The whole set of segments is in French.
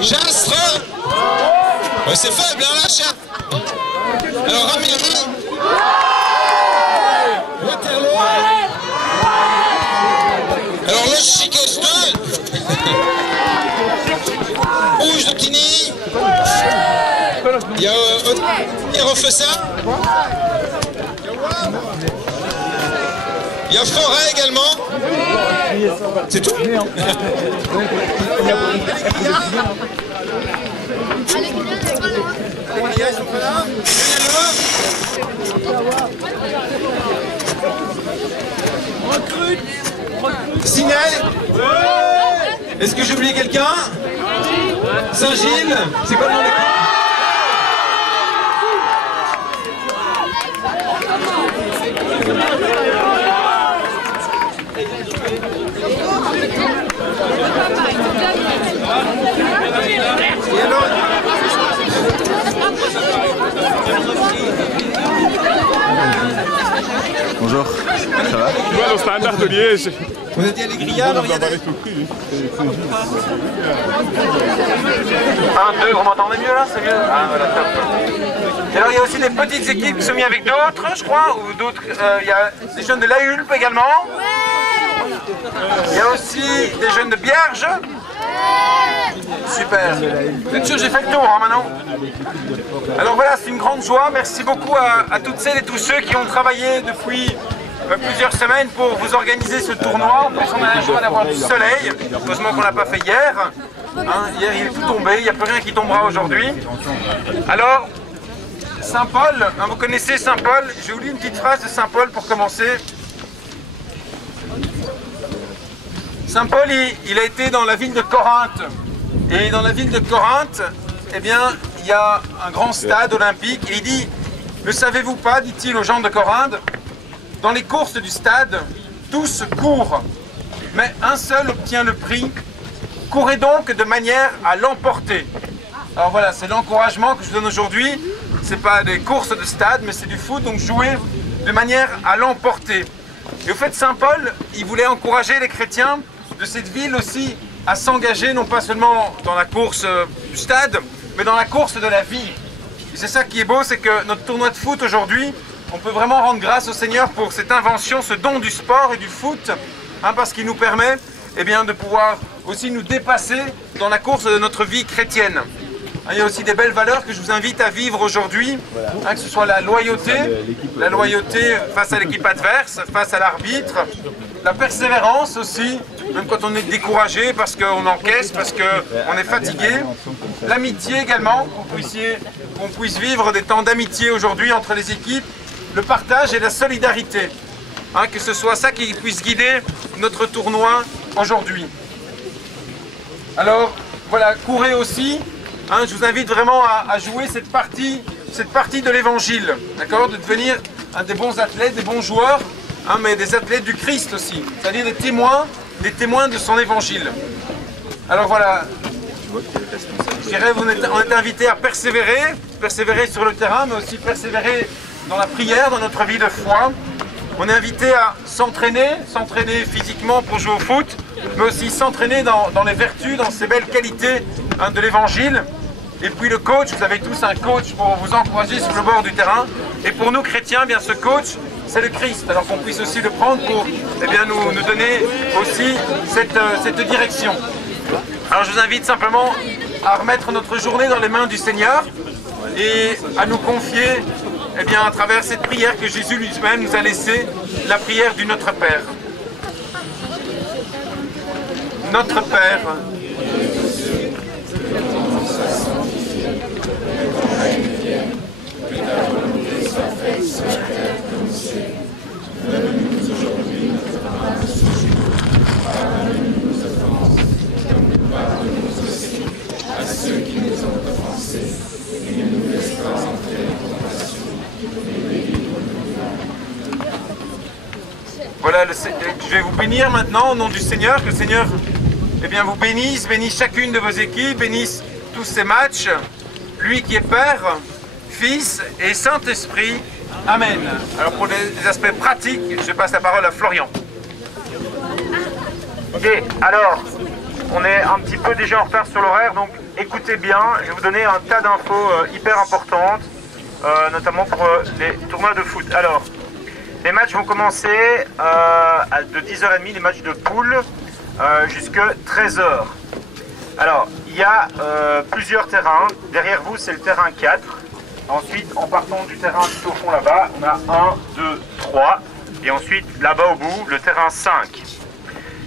Jastre. C'est faible, hein, là, Jastre. Alors, Ramilly. Waterloo. Alors, le Chicos 2. Rouge de Tigny. Il y a qui refait ça. Il y a Forêt également. C'est tout. Sinel. Est-ce que j'ai oublié quelqu'un? Saint-Gilles. C'est quoi le nom d'équipe? Bonjour, ça va? Voilà, au Standard de Liège. Vous étiez à l'Aigria, alors il y a des... 1, 2, vous m'entendez mieux là? C'est mieux? Ah voilà, top. Et alors il y a aussi des petites équipes qui sont mises avec d'autres, je crois, ou d'autres... il y a des jeunes de la Hulpe également. Il y a aussi des jeunes de Bierge. Super. Vous êtes sûr que j'ai fait le tour, hein, maintenant? Alors voilà, c'est une grande joie. Merci beaucoup à toutes celles et tous ceux qui ont travaillé depuis plusieurs semaines pour vous organiser ce tournoi. En plus, on a la joie d'avoir du soleil. Heureusement qu'on l'a pas fait hier. Hein, hier, il est tout tombé. Il n'y a plus rien qui tombera aujourd'hui. Alors, Saint-Paul, hein, vous connaissez Saint-Paul. J'ai oublié une petite phrase de Saint-Paul pour commencer. Saint-Paul, il a été dans la ville de Corinthe. Et dans la ville de Corinthe, eh bien, il y a un grand stade olympique. Et il dit, ne savez-vous pas, dit-il aux gens de Corinthe, dans les courses du stade, tous courent, mais un seul obtient le prix. Courez donc de manière à l'emporter. Alors voilà, c'est l'encouragement que je vous donne aujourd'hui. Ce n'est pas des courses de stade, mais c'est du foot, donc jouez de manière à l'emporter. Et au fait, Saint Paul, il voulait encourager les chrétiens de cette ville aussi à s'engager, non pas seulement dans la course du stade, mais dans la course de la vie. Et c'est ça qui est beau, c'est que notre tournoi de foot aujourd'hui, on peut vraiment rendre grâce au Seigneur pour cette invention, ce don du sport et du foot, hein, parce qu'il nous permet eh bien, de pouvoir aussi nous dépasser dans la course de notre vie chrétienne. Hein, il y a aussi des belles valeurs que je vous invite à vivre aujourd'hui, hein, que ce soit la loyauté face à l'équipe adverse, face à l'arbitre, la persévérance aussi, même quand on est découragé parce qu'on encaisse, parce qu'on est fatigué, l'amitié également, qu'on puisse vivre des temps d'amitié aujourd'hui entre les équipes, le partage et la solidarité, hein, que ce soit ça qui puisse guider notre tournoi aujourd'hui. Alors voilà, courez aussi, hein, je vous invite vraiment à jouer cette partie de l'évangile, d'accord, de devenir des bons athlètes, des bons joueurs, hein, mais des athlètes du Christ aussi, c'est-à-dire des témoins de son évangile. Alors voilà, je dirais, on est invité à persévérer sur le terrain, mais aussi persévérer dans la prière, dans notre vie de foi. On est invité à s'entraîner physiquement pour jouer au foot, mais aussi s'entraîner dans les vertus, dans ces belles qualités, hein, de l'évangile. Et puis le coach, vous avez tous un coach pour vous encourager sur le bord du terrain. Et pour nous chrétiens, bien ce coach, c'est le Christ. Alors qu'on puisse aussi le prendre pour bien, nous donner aussi cette direction. Alors je vous invite simplement à remettre notre journée dans les mains du Seigneur et à nous confier bien, à travers cette prière que Jésus lui-même nous a laissée, la prière du Notre Père. Notre Père, donne-nous aujourd'hui notre pain de ce jour. Pardonne-nous nos offenses, comme nous pardonnons aussi à ceux qui nous ont offensés. Et ne nous laisse pas entrer en tentation, mais délivre-nous du mal. Voilà, je vais vous bénir maintenant au nom du Seigneur. Que le Seigneur bien, vous bénisse chacune de vos équipes, bénisse tous ces matchs. Lui qui est Père, Fils et Saint-Esprit. Amen. Alors pour les aspects pratiques, je passe la parole à Florian. Ok, alors, on est un petit peu déjà en retard sur l'horaire, donc écoutez bien, je vais vous donner un tas d'infos hyper importantes, notamment pour les tournois de foot. Alors, les matchs vont commencer de 10h30, les matchs de poule, jusqu'à 13h. Alors, il y a plusieurs terrains. Derrière vous, c'est le terrain 4. Ensuite, en partant du terrain tout au fond là-bas, on a 1, 2, 3. Et ensuite, là-bas au bout, le terrain 5.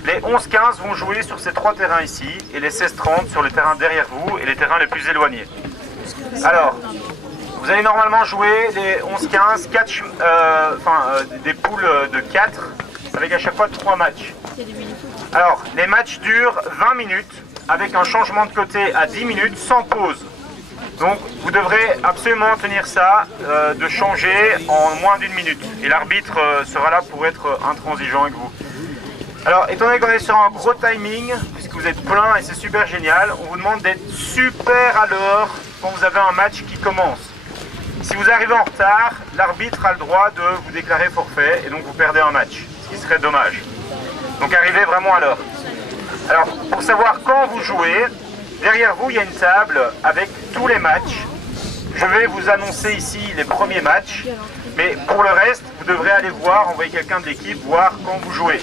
Les 11-15 vont jouer sur ces 3 terrains ici, et les 16-30 sur le terrain derrière vous, et les terrains les plus éloignés. Alors, vous allez normalement jouer des 11-15, des poules de 4, avec à chaque fois 3 matchs. Alors, les matchs durent 20 minutes, avec un changement de côté à 10 minutes, sans pause. Donc, vous devrez absolument tenir ça, de changer en moins d'1 minute. Et l'arbitre sera là pour être intransigeant avec vous. Alors, étant donné qu'on est sur un gros timing, puisque vous êtes plein et c'est super génial, on vous demande d'être super à l'heure quand vous avez un match qui commence. Si vous arrivez en retard, l'arbitre a le droit de vous déclarer forfait et donc vous perdez un match, ce qui serait dommage. Donc arrivez vraiment à l'heure. Alors, pour savoir quand vous jouez, derrière vous, il y a une table avec tous les matchs. Je vais vous annoncer ici les premiers matchs, mais pour le reste, vous devrez aller voir, envoyer quelqu'un de l'équipe, voir quand vous jouez.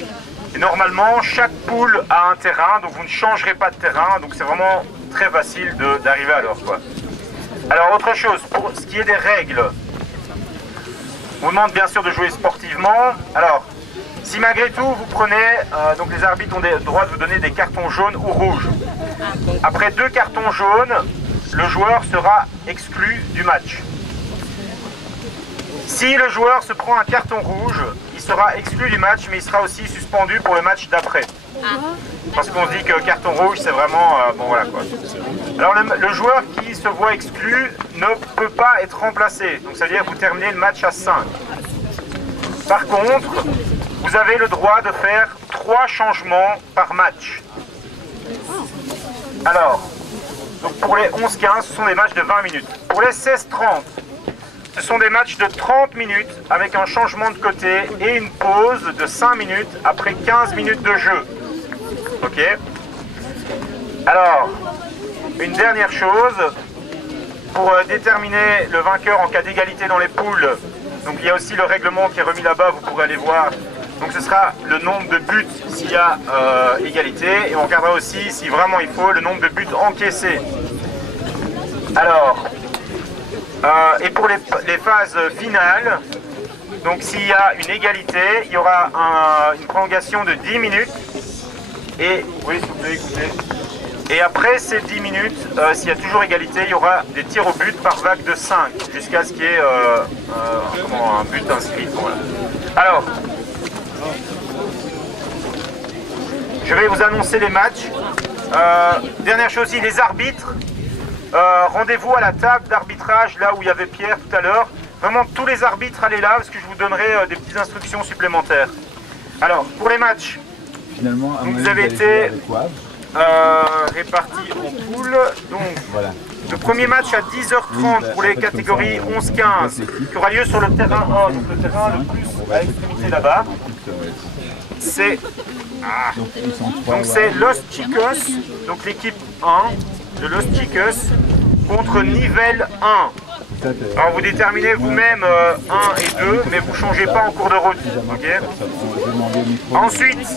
Et normalement, chaque poule a un terrain, donc vous ne changerez pas de terrain, donc c'est vraiment très facile d'arriver à l'heure, quoi. Alors, autre chose, pour ce qui est des règles, on vous demande bien sûr de jouer sportivement. Alors, si malgré tout vous prenez, donc les arbitres ont le droit de vous donner des cartons jaunes ou rouges. Après 2 cartons jaunes, le joueur sera exclu du match. Si le joueur se prend un carton rouge, il sera exclu du match, mais il sera aussi suspendu pour le match d'après. Parce qu'on se dit que carton rouge, c'est vraiment... bon, voilà quoi. Alors, le joueur qui se voit exclu ne peut pas être remplacé. Donc, ça veut dire que vous terminez le match à 5. Par contre, vous avez le droit de faire 3 changements par match. Alors, donc pour les 11-15, ce sont des matchs de 20 minutes. Pour les 16-30, ce sont des matchs de 30 minutes avec un changement de côté et une pause de 5 minutes après 15 minutes de jeu. Ok? Alors, une dernière chose, pour déterminer le vainqueur en cas d'égalité dans les poules, donc il y a aussi le règlement qui est remis là-bas, vous pourrez aller voir. Donc ce sera le nombre de buts s'il y a égalité, et on regardera aussi, si vraiment il faut, le nombre de buts encaissés. Alors, et pour les phases finales, donc s'il y a une égalité, il y aura une prolongation de 10 minutes. Et, oui, s'il vous plaît, écoutez. Et après ces 10 minutes, s'il y a toujours égalité, il y aura des tirs au but par vague de 5, jusqu'à ce qu'il y ait un but inscrit. Voilà. Alors, je vais vous annoncer les matchs. Dernière chose aussi, les arbitres. Rendez-vous à la table d'arbitrage, là où il y avait Pierre tout à l'heure. Vraiment, tous les arbitres, allez là, parce que je vous donnerai des petites instructions supplémentaires. Alors, pour les matchs, finalement, donc vous avez été répartis en poules. Donc, voilà. Le premier match à 10h30 pour les catégories 11-15, qui aura lieu sur le terrain 1, donc le terrain le plus à l'extrémité là-bas. C'est Los Chicos, donc l'équipe 1 de Los Chicos contre Nivelles 1. Alors vous déterminez vous-même 1 et 2, mais vous ne changez pas en cours de route. Okay. Ensuite,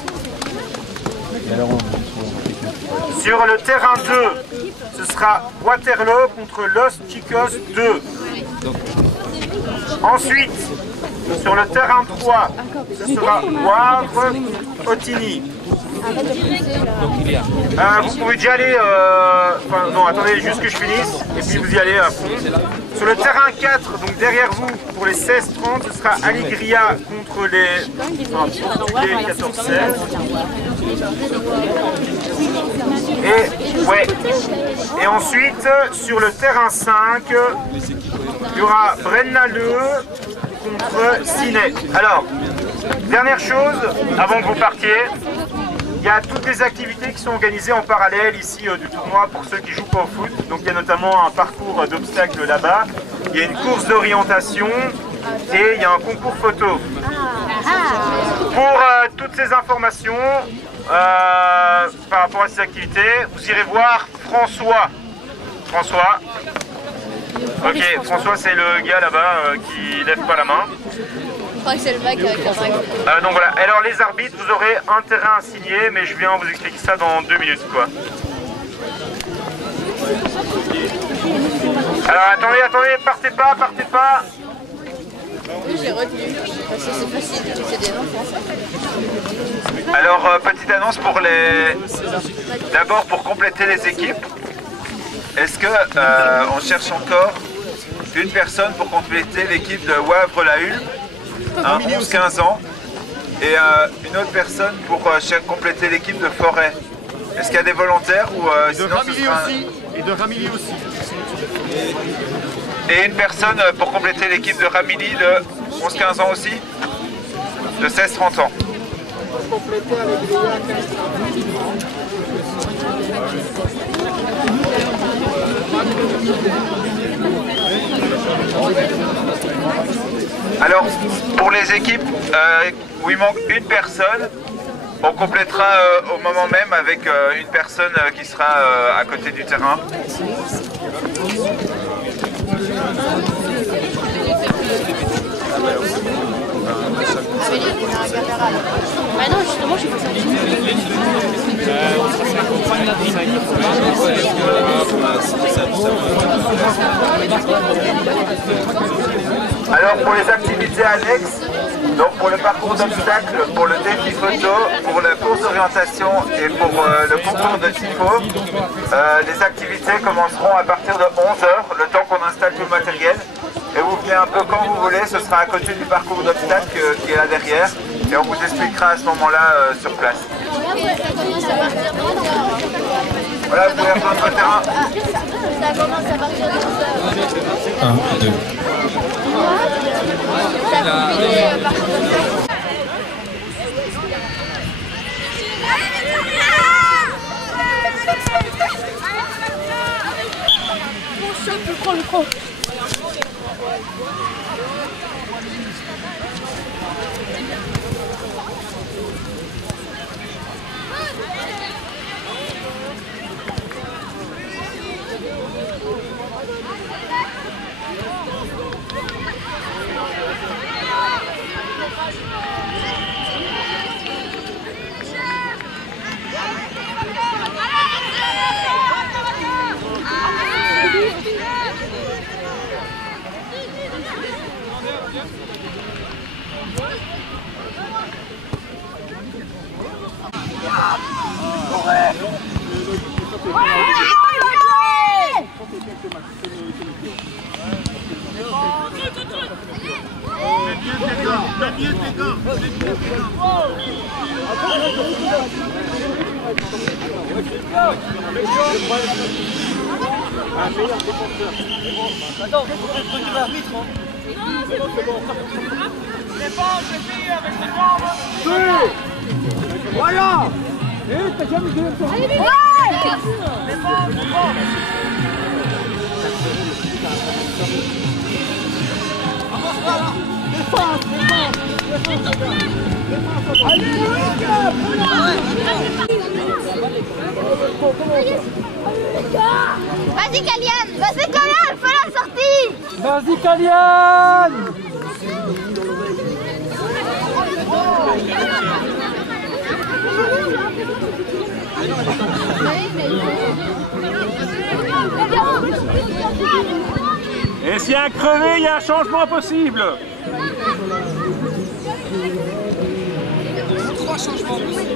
sur le terrain 2, ce sera Waterloo contre Los Chicos 2. Ensuite, sur le terrain 3, ce sera Wavre contre Otigny. Vous pouvez déjà aller... non, attendez juste que je finisse, et puis vous y allez à fond. Sur le terrain 4, donc derrière vous, pour les 16-30, ce sera Aligria contre les 14-16. Et ensuite, sur le terrain 5, il y aura Brennaleux contre Ciné. Alors, dernière chose, avant que vous partiez, il y a toutes les activités qui sont organisées en parallèle ici du tournoi pour ceux qui jouent pas au foot. Donc il y a notamment un parcours d'obstacles là-bas, il y a une course d'orientation et il y a un concours photo. Pour toutes ces informations, par rapport à ces activités. Vous irez voir François. François. Ok, François c'est le gars là-bas qui lève pas la main. Je crois que c'est le mec avec la vague. Donc voilà, alors les arbitres, vous aurez un terrain à signer, mais je viens vous expliquer ça dans 2 minutes quoi. Alors attendez, partez pas. Oui, j'ai retenu, parce que c'est facile d'utiliser des noms français. Alors petite annonce pour les... D'abord pour compléter les équipes. Est-ce que on cherche encore une personne pour compléter l'équipe de Wavre-la-Hulpe, 11-15 ans, et une autre personne pour compléter l'équipe de Forêt. Est-ce qu'il y a des volontaires ou de Ramilly aussi. Et de Ramilly aussi. Et une personne pour compléter l'équipe de Ramilly de 11-15 ans aussi, de 16-30 ans. Alors, pour les équipes où il manque une personne, on complétera au moment même avec une personne qui sera à côté du terrain. Bah non, justement, je suis pas ça. Alors pour les activités annexes, donc pour le parcours d'obstacles, pour le défi photo, pour la course d'orientation et pour le concours de tifo, les activités commenceront à partir de 11h, le temps qu'on installe tout le matériel. Et vous venez un peu quand vous voulez, ce sera à côté du parcours d'obstacles qui est là derrière. Et on vous expliquera à ce moment-là sur place. Voilà, vous pouvez rejoindre votre terrain. Ça commence à partir de 11h. 1, 2. Le prends. Attends, il faut être l'arbitre. C'est bon. Défense, les filles, avec les jambes. Voilà. T'as jamais vu ça. Allez, vite. Défense. Allez, Vas-y, Kalian, fais la sortie. Vas-y, Kalian. Et s'il y a un crevé, il y a un changement possible. 3 changements possibles.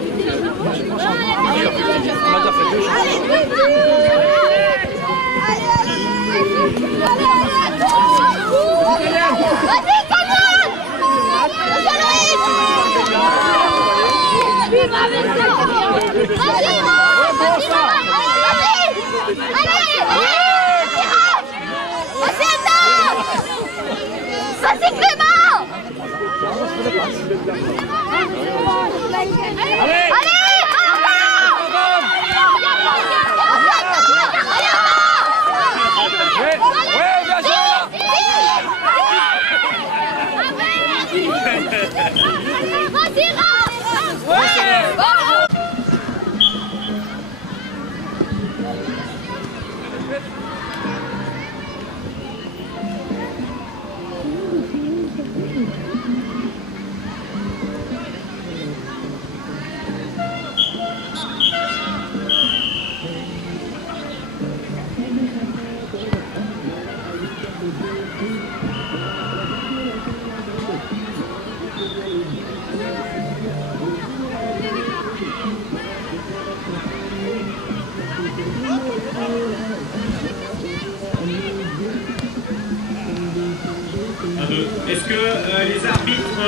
Est-ce que les arbitres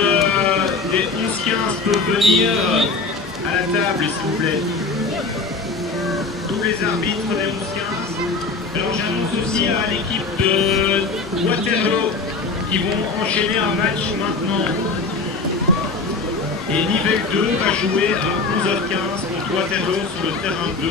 des 11-15 peuvent venir à la table, s'il vous plaît? Tous les arbitres des 11-15. Alors j'annonce aussi à l'équipe de Waterloo qui vont enchaîner un match maintenant. Et Nivelles 2 va jouer à 11h15 contre Waterloo sur le terrain 2.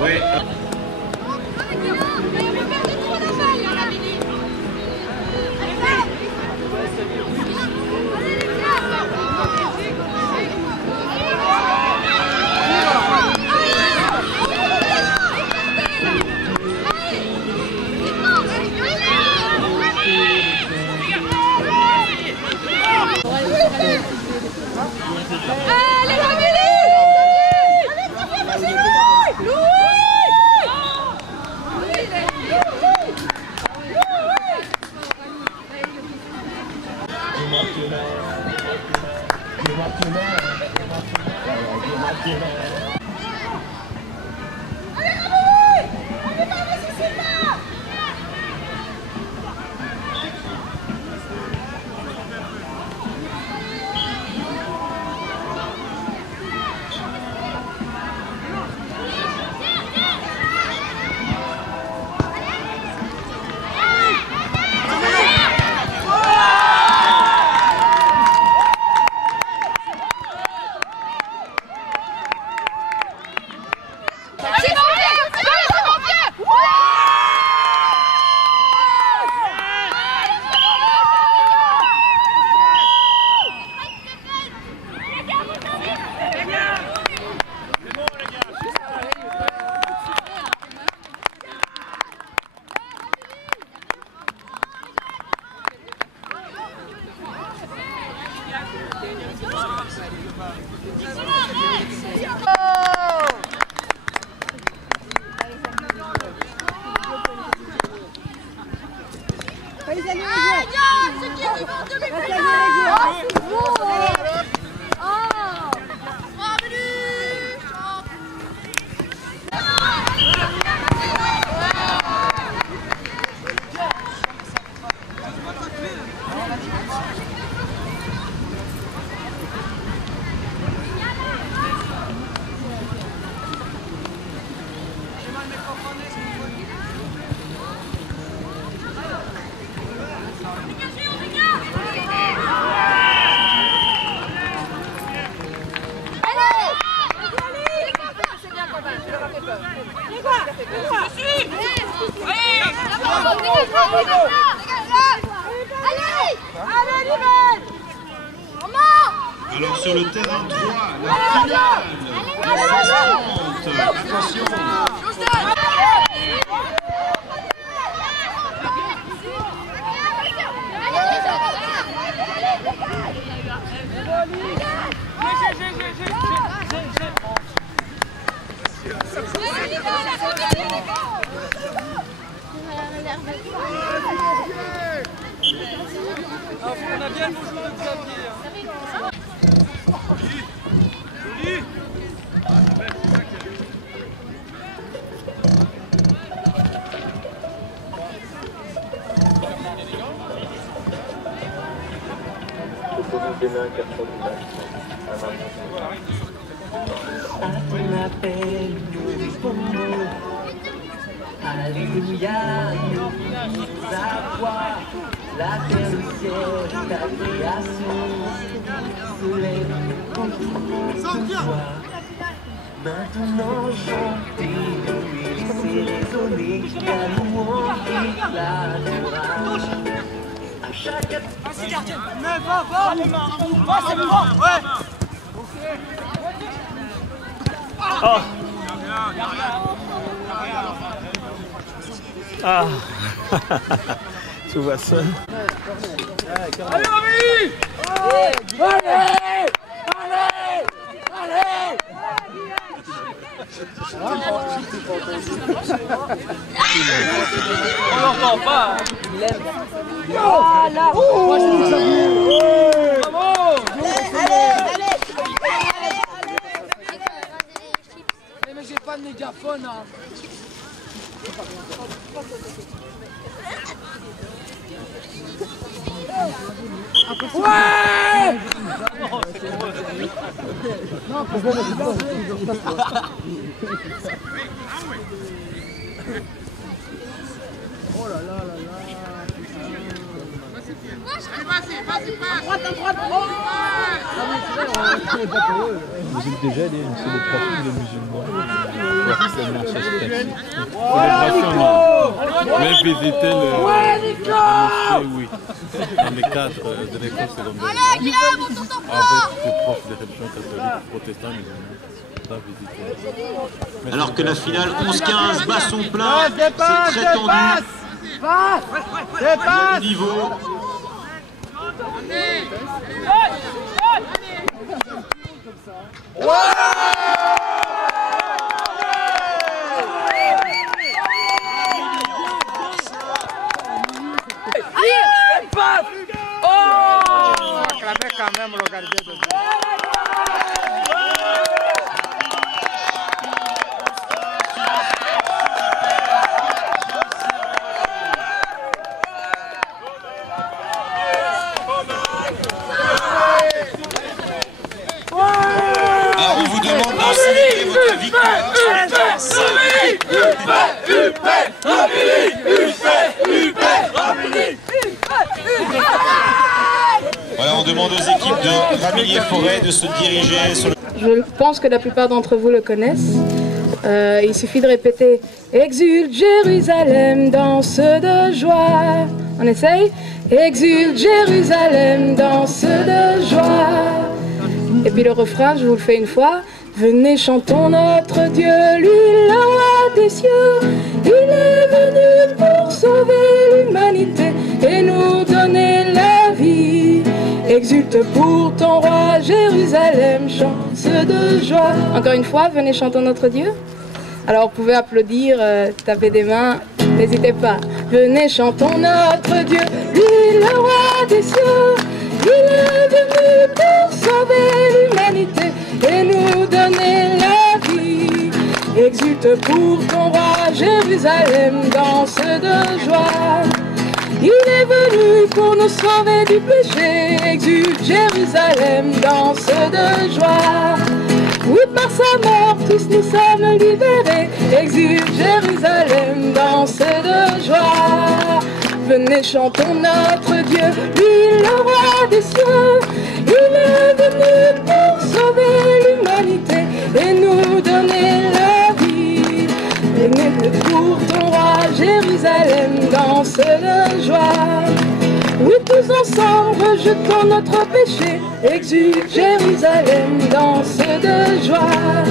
Ouais. Alors sur le terrain 3, la finale. Attention. On a bien le bonjour de Xavier. Joli. Alléluia, nous avoir la terre, le ciel, ta création, soleil, pour toi. Maintenant chanter, laisser résonner la louange et la louange. À chaque Vas-y, gardien. Mais va, c'est bon. Ouais. Oh. Ah. Tu vois ça? Allez, Marie! Allez! On l'entend pas. Il aime. Voilà! Allez! Mais j'ai pas de mégaphone, hein. Ouais! Oh là là là là. Vas-y, passe. À droite. Vous êtes déjà allé sur le profil de musulmans. Même visiter le mosquée, oui. Dans les cadres de l'école secondaire. Avec les profs de religion catholique, protestants, musulmans. Alors que la finale 11-15 bat son plein, c'est très tendu. Il y a du niveau. Quand même, regardez. Alors on vous demande de célébrer votre victoire. Voilà, on demande aux équipes de Ramilliers-Forêt de se diriger sur le... Je pense que la plupart d'entre vous le connaissent. Il suffit de répéter « Exulte Jérusalem, danse de joie ». On essaye « Exulte Jérusalem, danse de joie ». Et puis le refrain, je vous le fais une fois. Venez, chantons notre Dieu, lui le roi des cieux. Il est venu pour sauver l'humanité et nous donner la vie. Exulte pour ton roi, Jérusalem, chante de joie. Encore une fois, venez, chantons notre Dieu. Alors vous pouvez applaudir, taper des mains, n'hésitez pas. Venez, chantons notre Dieu, lui le roi des cieux. Il est venu pour sauver l'humanité et nous donner la vie. Exulte pour ton roi, Jérusalem, danse de joie. Il est venu pour nous sauver du péché. Exulte Jérusalem, danse de joie. Oui, par sa mort, tous nous sommes libérés. Exulte Jérusalem, danse de joie. Venez, chantons notre Dieu, lui le roi des cieux. Il est venu pour sauver l'humanité et nous donner la vie. Venez pour ton roi, Jérusalem, danse de joie. Oui, tous ensemble, rejetons notre péché. Exulte Jérusalem, danse de joie.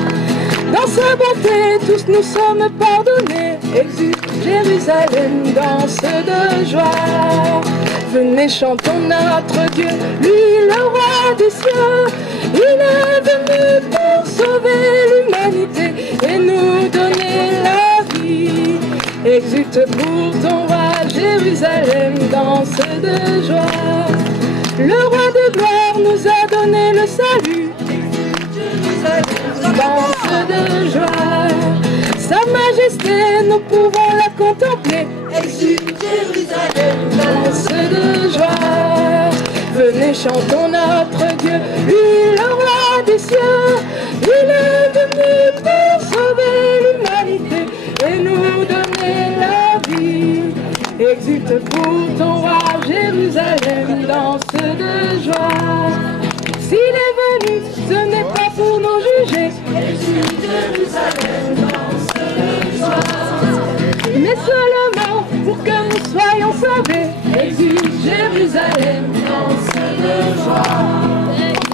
Dans sa bonté, tous nous sommes pardonnés. Exulte Jérusalem, danse de joie. Venez, chantons notre Dieu, lui le roi des cieux. Il est venu pour sauver l'humanité et nous donner la vie. Exulte pour ton roi, Jérusalem, danse de joie. Le roi de gloire nous a donné le salut. Danse de joie. Sa majesté, nous pouvons la contempler. Exulte Jérusalem, danse de joie. Venez, chantons notre Dieu, lui le roi des cieux. Il est venu pour sauver l'humanité et nous donner exulte pour ton roi, Jérusalem danse de joie. S'il est venu, ce n'est pas pour nous juger, exulte Jérusalem danse de joie. Mais seulement pour que nous soyons sauvés, exulte Jérusalem danse de joie.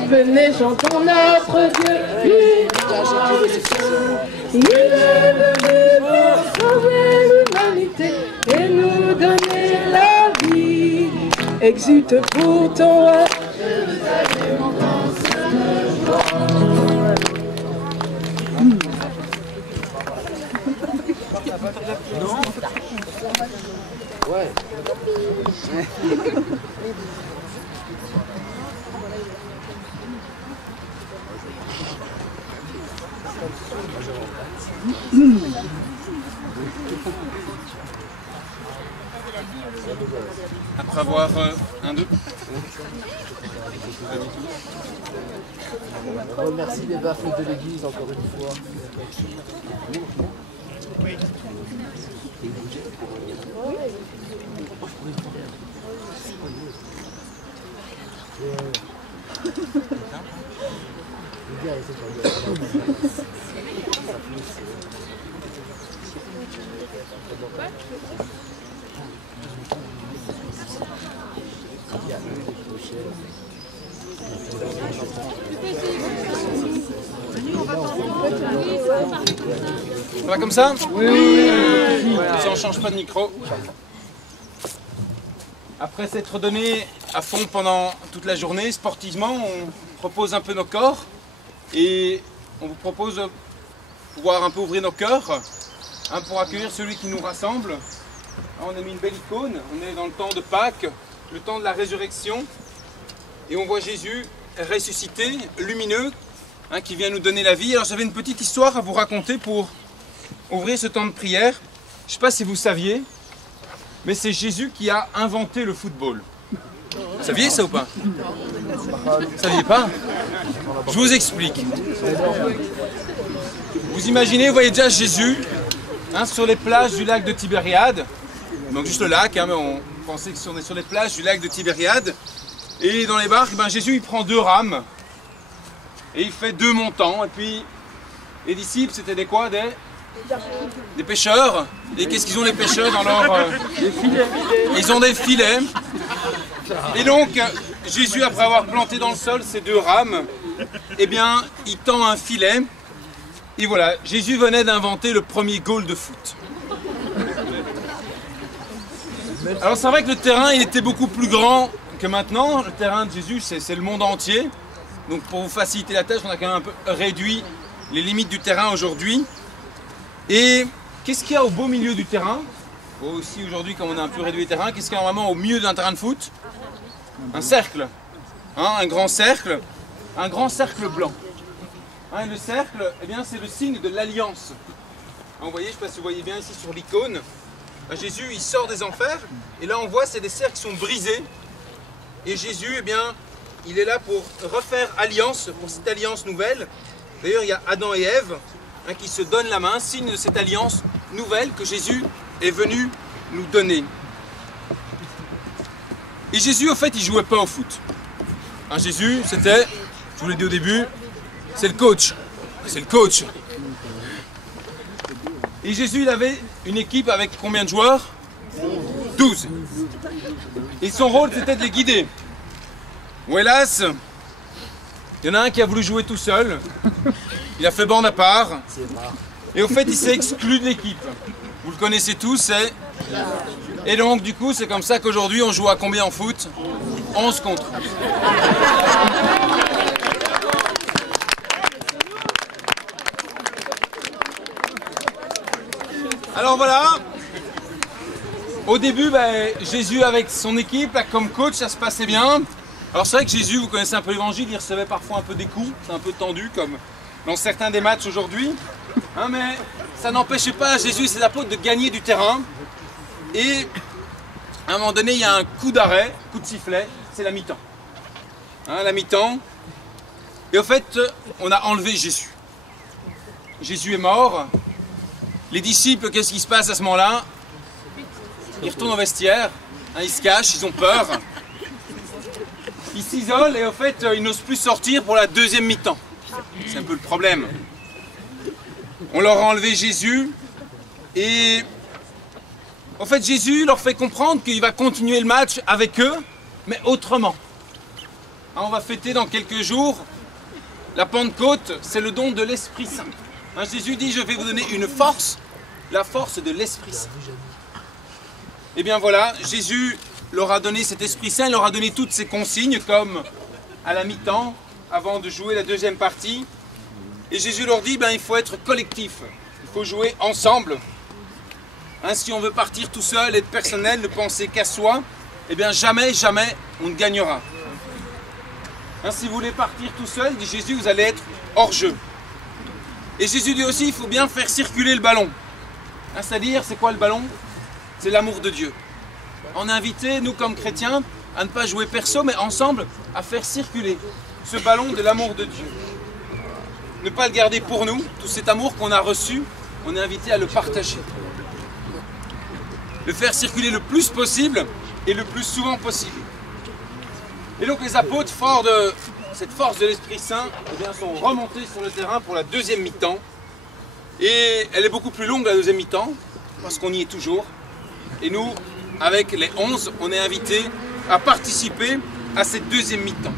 Venez, chantons notre Dieu, il est venu pour sauver l'humanité et nous donner la vie. Exulte pour ton roi, Jérusalem danse de joie. Ouais. Après avoir un, deux. On remercie les baffles de l'église encore une fois. Ça va comme ça? Oui. Si on change pas de micro. Après s'être donné à fond pendant toute la journée, sportivement, on repose un peu nos corps et on vous propose de pouvoir un peu ouvrir nos cœurs pour accueillir celui qui nous rassemble. On a mis une belle icône, on est dans le temps de Pâques, le temps de la résurrection et on voit Jésus ressuscité, lumineux, qui vient nous donner la vie. Alors j'avais une petite histoire à vous raconter pour ouvrir ce temps de prière. Je ne sais pas si vous saviez, mais c'est Jésus qui a inventé le football. Vous saviez ça ou pas? Vous ne saviez pas? Je vous explique. Vous imaginez, vous voyez déjà Jésus sur les plages du lac de Tibériade. Donc juste le lac, mais on pensait qu'on est sur les plages du lac de Tibériade. Et dans les barques, Jésus il prend 2 rames et il fait 2 montants. Et puis les disciples, c'était des quoi? Des pêcheurs. Et qu'est-ce qu'ils ont les pêcheurs dans leur... Des filets. Ils ont des filets. Et donc, Jésus, après avoir planté dans le sol ces 2 rames, il tend un filet. Et voilà, Jésus venait d'inventer le premier goal de foot. Alors c'est vrai que le terrain, il était beaucoup plus grand que maintenant. Le terrain de Jésus, c'est le monde entier. Donc pour vous faciliter la tâche, on a quand même un peu réduit les limites du terrain aujourd'hui. Et qu'est-ce qu'il y a au beau milieu du terrain? Aussi aujourd'hui, comme on a un peu réduit le terrain, qu'est-ce qu'il y a normalement au milieu d'un terrain de foot? Un cercle, un grand cercle blanc. Et le cercle, c'est le signe de l'alliance. Vous voyez, je ne sais pas si vous voyez bien ici sur l'icône, Jésus il sort des enfers, et là on voit c'est des cercles qui sont brisés. Et Jésus, il est là pour refaire alliance, pour cette alliance nouvelle. D'ailleurs, il y a Adam et Ève qui se donnent la main, signe de cette alliance nouvelle que Jésus est venu nous donner. Et Jésus, au fait, il ne jouait pas au foot. Jésus, c'était, je vous l'ai dit au début, c'est le coach. C'est le coach. Et Jésus, il avait une équipe avec combien de joueurs? 12. Et son rôle, c'était de les guider. Ou hélas, il y en a un qui a voulu jouer tout seul. Il a fait bande à part. Et au fait, il s'est exclu de l'équipe. Vous le connaissez tous, c'est... Et donc, du coup, c'est comme ça qu'aujourd'hui, on joue à combien en foot? 11 contre 11. Alors voilà, au début, Jésus avec son équipe, comme coach, ça se passait bien. Alors c'est vrai que Jésus, vous connaissez un peu l'évangile, il recevait parfois un peu des coups, c'est un peu tendu comme dans certains des matchs aujourd'hui. Mais ça n'empêchait pas Jésus et ses apôtres de gagner du terrain. Et à un moment donné, il y a un coup d'arrêt, coup de sifflet, c'est la mi-temps. La mi-temps. Et au fait, on a enlevé Jésus. Jésus est mort. Les disciples, qu'est-ce qui se passe à ce moment-là? ils retournent au vestiaire, hein, ils se cachent, ils ont peur. Ils s'isolent et au fait, ils n'osent plus sortir pour la deuxième mi-temps. C'est un peu le problème. On leur a enlevé Jésus et en fait, Jésus leur fait comprendre qu'il va continuer le match avec eux, mais autrement. Hein, on va fêter dans quelques jours la Pentecôte, c'est le don de l'Esprit Saint. Hein, Jésus dit, je vais vous donner une force, la force de l'Esprit Saint. Et bien voilà, Jésus leur a donné cet Esprit Saint, il leur a donné toutes ces consignes, comme à la mi-temps, avant de jouer la deuxième partie. Et Jésus leur dit, ben, il faut être collectif, il faut jouer ensemble. Hein, si on veut partir tout seul, être personnel, ne penser qu'à soi, eh bien jamais, jamais on ne gagnera. Hein, si vous voulez partir tout seul, dit Jésus, vous allez être hors jeu. Et Jésus dit aussi, il faut bien faire circuler le ballon. Hein, c'est-à-dire, c'est quoi le ballon? C'est l'amour de Dieu. On est invité, nous comme chrétiens, à ne pas jouer perso, mais ensemble, à faire circuler ce ballon de l'amour de Dieu. Ne pas le garder pour nous, tout cet amour qu'on a reçu, on est invité à le partager. Le faire circuler le plus possible et le plus souvent possible. Et donc les apôtres, forts de cette force de l'Esprit Saint, eh bien, sont remontés sur le terrain pour la deuxième mi-temps. Et elle est beaucoup plus longue la deuxième mi-temps, parce qu'on y est toujours. Et nous, avec les 11, on est invités à participer à cette deuxième mi-temps.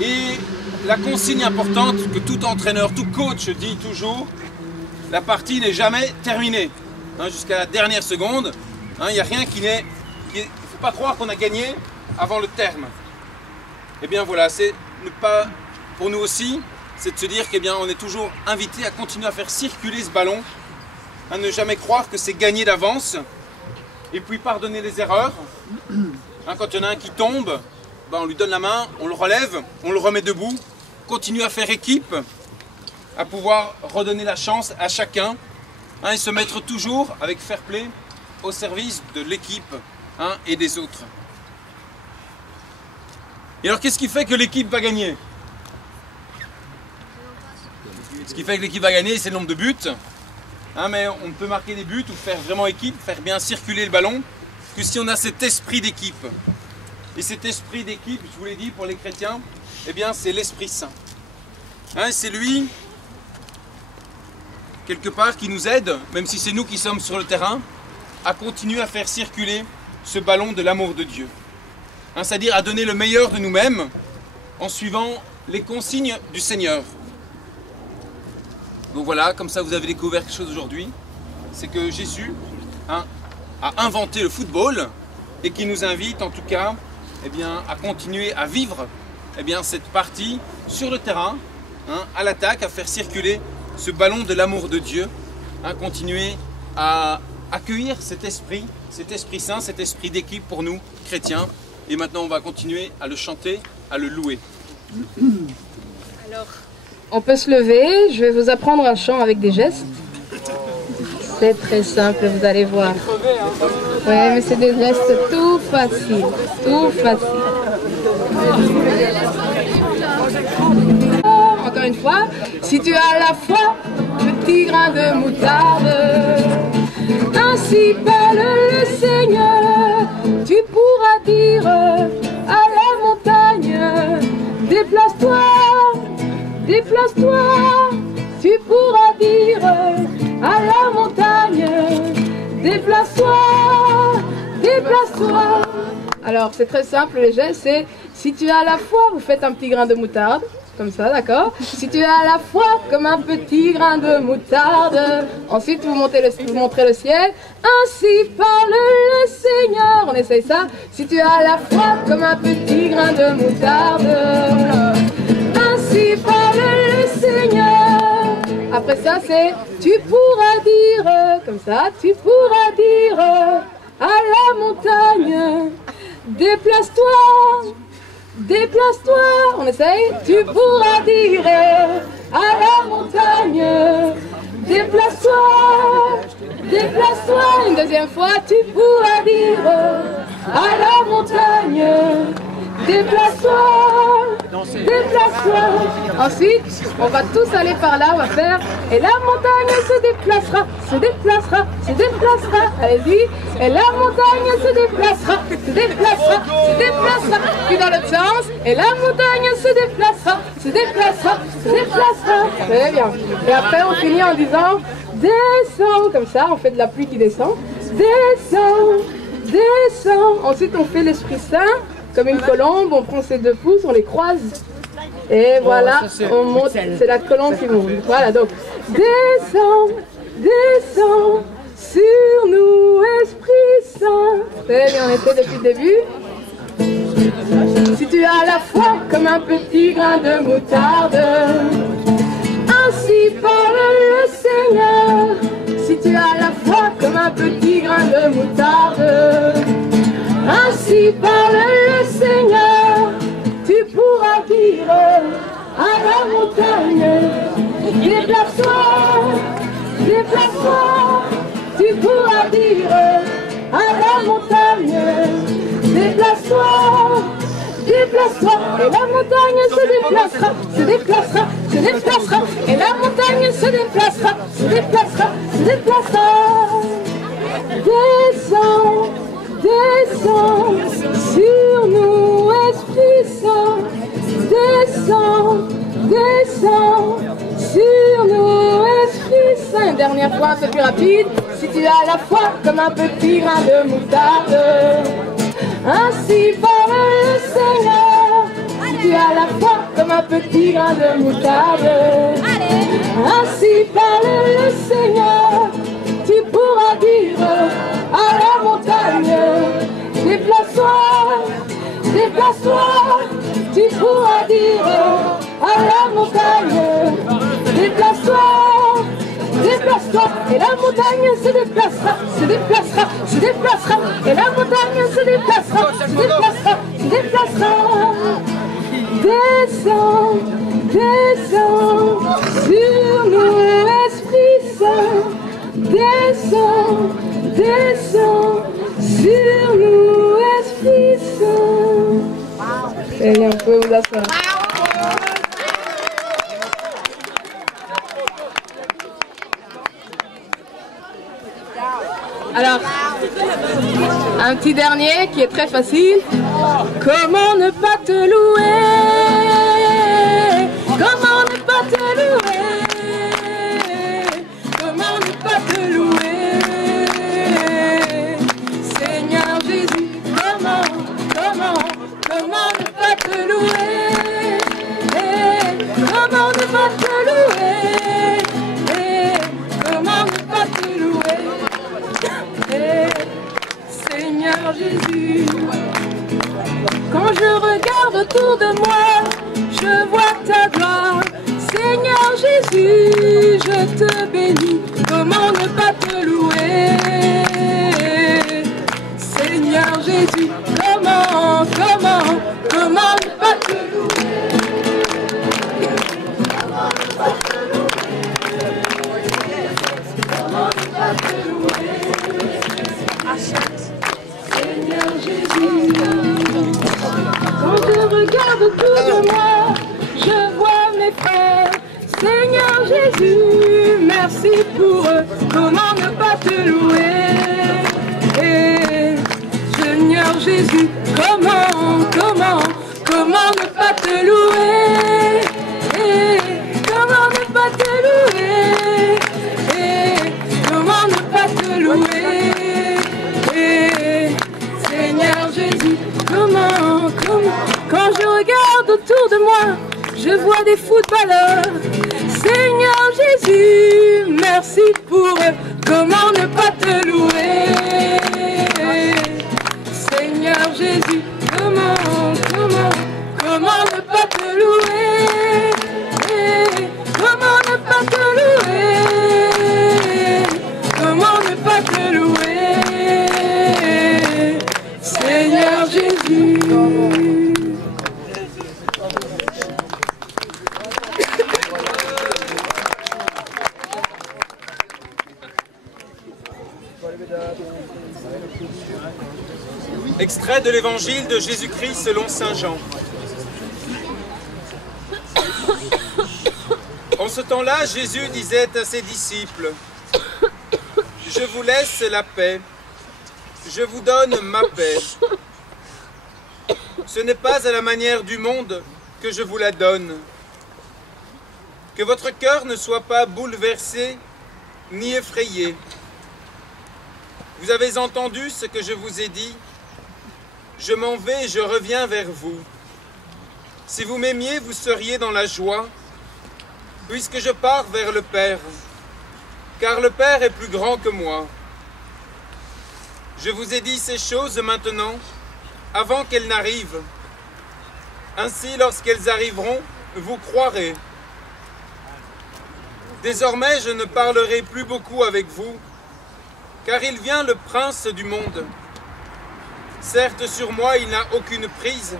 Et la consigne importante que tout entraîneur, tout coach dit toujours, la partie n'est jamais terminée. Hein, jusqu'à la dernière seconde, il n'y a rien qui n'est... Il ne faut pas croire qu'on a gagné avant le terme. Et bien voilà, c'est ne pas... Pour nous aussi, c'est de se dire qu'on est toujours invité à continuer à faire circuler ce ballon, à ne jamais croire que c'est gagné d'avance, et puis pardonner les erreurs. Hein, quand il y en a un qui tombe, ben on lui donne la main, on le relève, on le remet debout, continue à faire équipe, à pouvoir redonner la chance à chacun, hein, et se mettre toujours avec fair play au service de l'équipe, hein, et des autres. Et alors qu'est-ce qui fait que l'équipe va gagner? Ce qui fait que l'équipe va gagner, c'est le nombre de buts. Hein, mais on peut marquer des buts ou faire vraiment équipe, faire bien circuler le ballon, que si on a cet esprit d'équipe. Et cet esprit d'équipe, je vous l'ai dit pour les chrétiens, eh bien c'est l'Esprit Saint. Hein, c'est lui, quelque part, qui nous aide, même si c'est nous qui sommes sur le terrain, à continuer à faire circuler ce ballon de l'amour de Dieu. Hein, c'est-à-dire à donner le meilleur de nous-mêmes en suivant les consignes du Seigneur. Donc voilà, comme ça vous avez découvert quelque chose aujourd'hui, c'est que Jésus, hein, a inventé le football et qui nous invite en tout cas, eh bien, à continuer à vivre, eh bien, cette partie sur le terrain, hein, à l'attaque, à faire circuler ce ballon de l'amour de Dieu, hein, continuer à accueillir cet Esprit Saint, cet esprit d'équipe pour nous, chrétiens. Et maintenant on va continuer à le chanter, à le louer. Alors, on peut se lever, je vais vous apprendre un chant avec des gestes. C'est très simple, vous allez voir. Ouais, mais c'est des gestes tout faciles, tout faciles. Encore une fois, si tu as la foi, petit grain de moutarde, ainsi parle le Seigneur, tu pourras dire à la montagne, déplace-toi, déplace-toi, tu pourras dire à la montagne, déplace-toi, déplace-toi. Alors c'est très simple, les gestes, c'est si tu as la foi, vous faites un petit grain de moutarde, comme ça, d'accord? Si tu as la foi comme un petit grain de moutarde, ensuite vous montrez le ciel, ainsi parle le Seigneur. On essaye ça. Si tu as la foi comme un petit grain de moutarde, ainsi parle le Seigneur. Après ça, c'est tu pourras dire, comme ça, tu pourras dire à la montagne, déplace-toi. Déplace-toi, on essaye, tu pourras dire à la montagne, déplace-toi, déplace-toi, une deuxième fois, tu pourras dire à la montagne, déplace-toi, déplace-toi. Ensuite, on va tous aller par là, on va faire. Et la montagne se déplacera, se déplacera, se déplacera. Allez-y. Et la montagne se déplacera, se déplacera, se déplacera. Puis dans l'autre sens. Et la montagne se déplacera, se déplacera, se déplacera. Très bien. Et après, on finit en disant descends. Comme ça, on fait de la pluie qui descend. Descends, descends. Ensuite, on fait l'Esprit Saint. Comme une colombe, on prend ses 2 pouces, on les croise. Et voilà, on monte, c'est la colombe qui monte. Voilà, donc, descends, descends sur nous, Esprit Saint. Très bien, on était depuis le début. Si tu as la foi comme un petit grain de moutarde, ainsi parle le Seigneur. Si tu as la foi comme un petit grain de moutarde, ainsi parle le Seigneur, tu pourras dire à la montagne, déplace-toi, déplace-toi, tu pourras dire à la montagne, déplace-toi, déplace-toi, et la montagne se déplacera, se déplacera, se déplacera, et la montagne se déplacera, se déplacera, se déplacera. Descends, descends sur nous, Esprit Saint. Descends, descends sur nous, Esprit Saint. Une dernière fois, un peu plus rapide. Si tu as la foi comme un petit grain de moutarde, ainsi parle le Seigneur. Si tu as la foi comme un petit grain de moutarde, ainsi parle le Seigneur. Tu pourras dire à la montagne, déplace-toi, déplace-toi. Tu pourras dire à la montagne, déplace-toi, déplace-toi. Et la montagne se déplacera, se déplacera, se déplacera. Et la montagne se déplacera, se déplacera, se déplacera. Descends, descends sur nous, Esprit Saint. Descends, descends sur nous, Esprit Saint. Et on peut vous asseoir. Alors, un petit dernier qui est très facile. Comment ne pas te louer? Comment ne pas te louer? Comment ne pas te louer? Seigneur Jésus, comment ne pas te louer? Comment ne pas te louer? Comment ne pas te louer? Seigneur Jésus, quand je regarde autour de moi, je vois ta gloire. Seigneur Jésus, je te bénis. Comment ne pas te louer? Seigneur Jésus, comment ne pas te louer? Comment ne pas te louer? Comment ne pas te louer? Seigneur Jésus, quand je regarde autour de moi, je vois mes frères. Seigneur Jésus, merci pour eux. Comment ne pas te louer? Seigneur Jésus, comment ne pas te louer? Comment ne pas te louer? Comment ne pas te louer? Seigneur Jésus, comment, quand je regarde autour de moi, je vois des footballeurs. Seigneur Jésus, merci pour eux. Comment ne pas te louer? Seigneur Jésus, comment ne pas te louer? Comment ne pas te louer? Comment ne pas te louer? Seigneur Jésus. Extrait de l'évangile de Jésus-Christ selon saint Jean. En ce temps-là, Jésus disait à ses disciples, « Je vous laisse la paix, je vous donne ma paix. Ce n'est pas à la manière du monde que je vous la donne. Que votre cœur ne soit pas bouleversé ni effrayé. Vous avez entendu ce que je vous ai dit. Je m'en vais et je reviens vers vous. Si vous m'aimiez, vous seriez dans la joie, puisque je pars vers le Père, car le Père est plus grand que moi. Je vous ai dit ces choses maintenant, avant qu'elles n'arrivent. Ainsi, lorsqu'elles arriveront, vous croirez. Désormais, je ne parlerai plus beaucoup avec vous, car il vient le prince du monde. Certes, sur moi, il n'a aucune prise,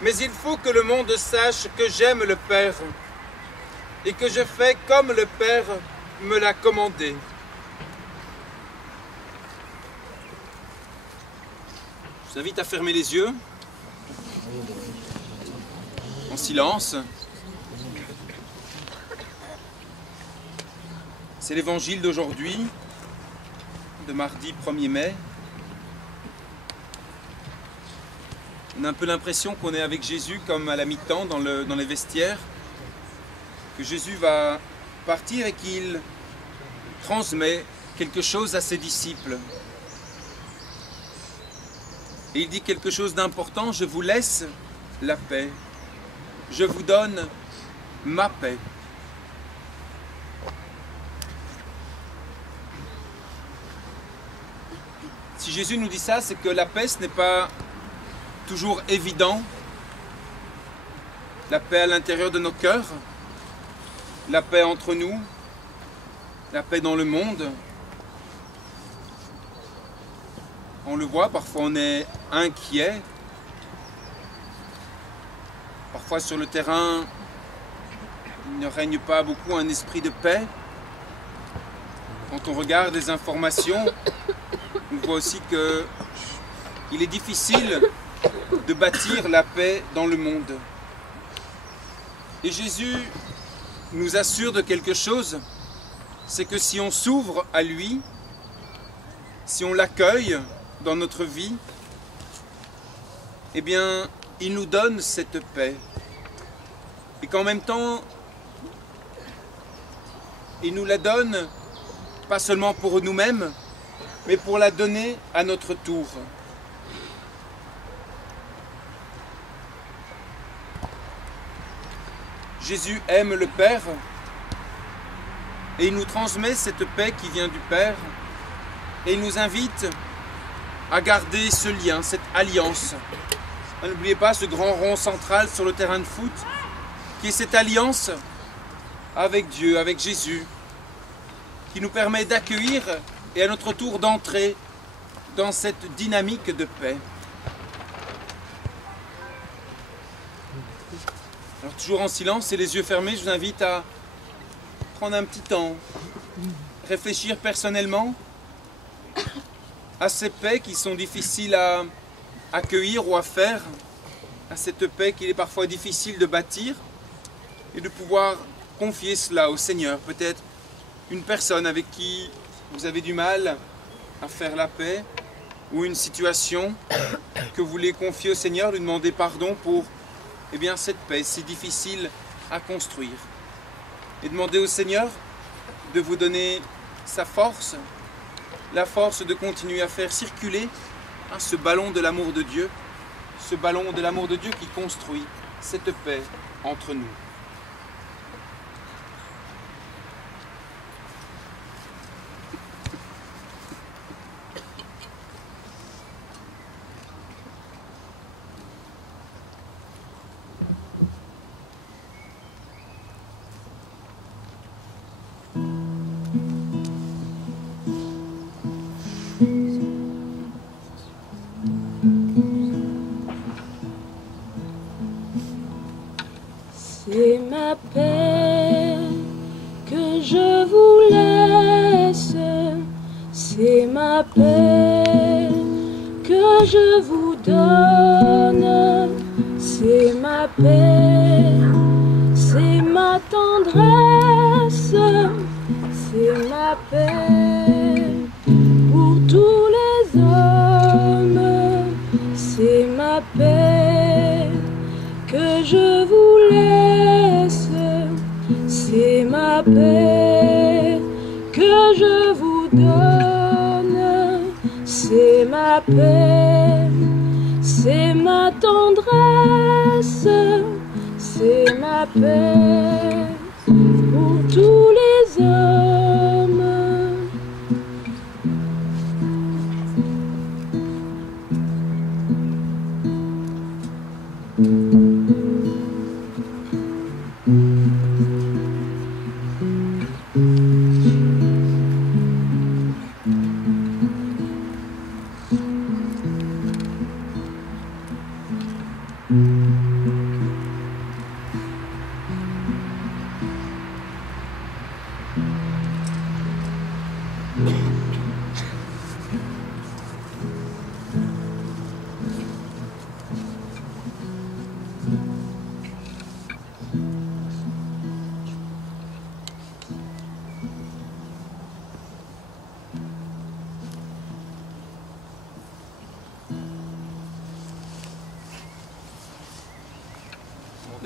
mais il faut que le monde sache que j'aime le Père et que je fais comme le Père me l'a commandé. Je vous invite à fermer les yeux, en silence. C'est l'évangile d'aujourd'hui, de mardi 1er mai. On a un peu l'impression qu'on est avec Jésus comme à la mi-temps dans les vestiaires, que Jésus va partir et qu'il transmet quelque chose à ses disciples. Et il dit quelque chose d'important, je vous laisse la paix, je vous donne ma paix. Si Jésus nous dit ça, c'est que la paix, ce n'est pas toujours évident. La paix à l'intérieur de nos cœurs, la paix entre nous, la paix dans le monde. On le voit, parfois on est inquiet. Parfois sur le terrain, il ne règne pas beaucoup un esprit de paix. Quand on regarde les informations, on voit aussi qu'il est difficile de bâtir la paix dans le monde. Et Jésus nous assure de quelque chose, c'est que si on s'ouvre à lui, si on l'accueille dans notre vie, eh bien, il nous donne cette paix. Et qu'en même temps, il nous la donne, pas seulement pour nous-mêmes, mais pour la donner à notre tour. Jésus aime le Père et il nous transmet cette paix qui vient du Père et il nous invite à garder ce lien, cette alliance. N'oubliez pas ce grand rond central sur le terrain de foot qui est cette alliance avec Dieu, avec Jésus, qui nous permet d'accueillir et à notre tour d'entrer dans cette dynamique de paix. Alors toujours en silence et les yeux fermés, je vous invite à prendre un petit temps, réfléchir personnellement à ces paix qui sont difficiles à accueillir ou à faire, à cette paix qu'il est parfois difficile de bâtir et de pouvoir confier cela au Seigneur. Peut-être une personne avec qui vous avez du mal à faire la paix ou une situation que vous voulez confier au Seigneur, lui demander pardon pour cette paix si difficile à construire. Et demander au Seigneur de vous donner sa force, la force de continuer à faire circuler ce ballon de l'amour de Dieu, ce ballon de l'amour de Dieu qui construit cette paix entre nous. c'est ma paix que je vous donne, c'est ma paix, c'est ma tendresse, c'est ma paix pour tous les hommes, c'est ma paix que je vous laisse, c'est ma paix que je vous donne, c'est ma paix, c'est ma tendresse, c'est ma paix pour tous les hommes.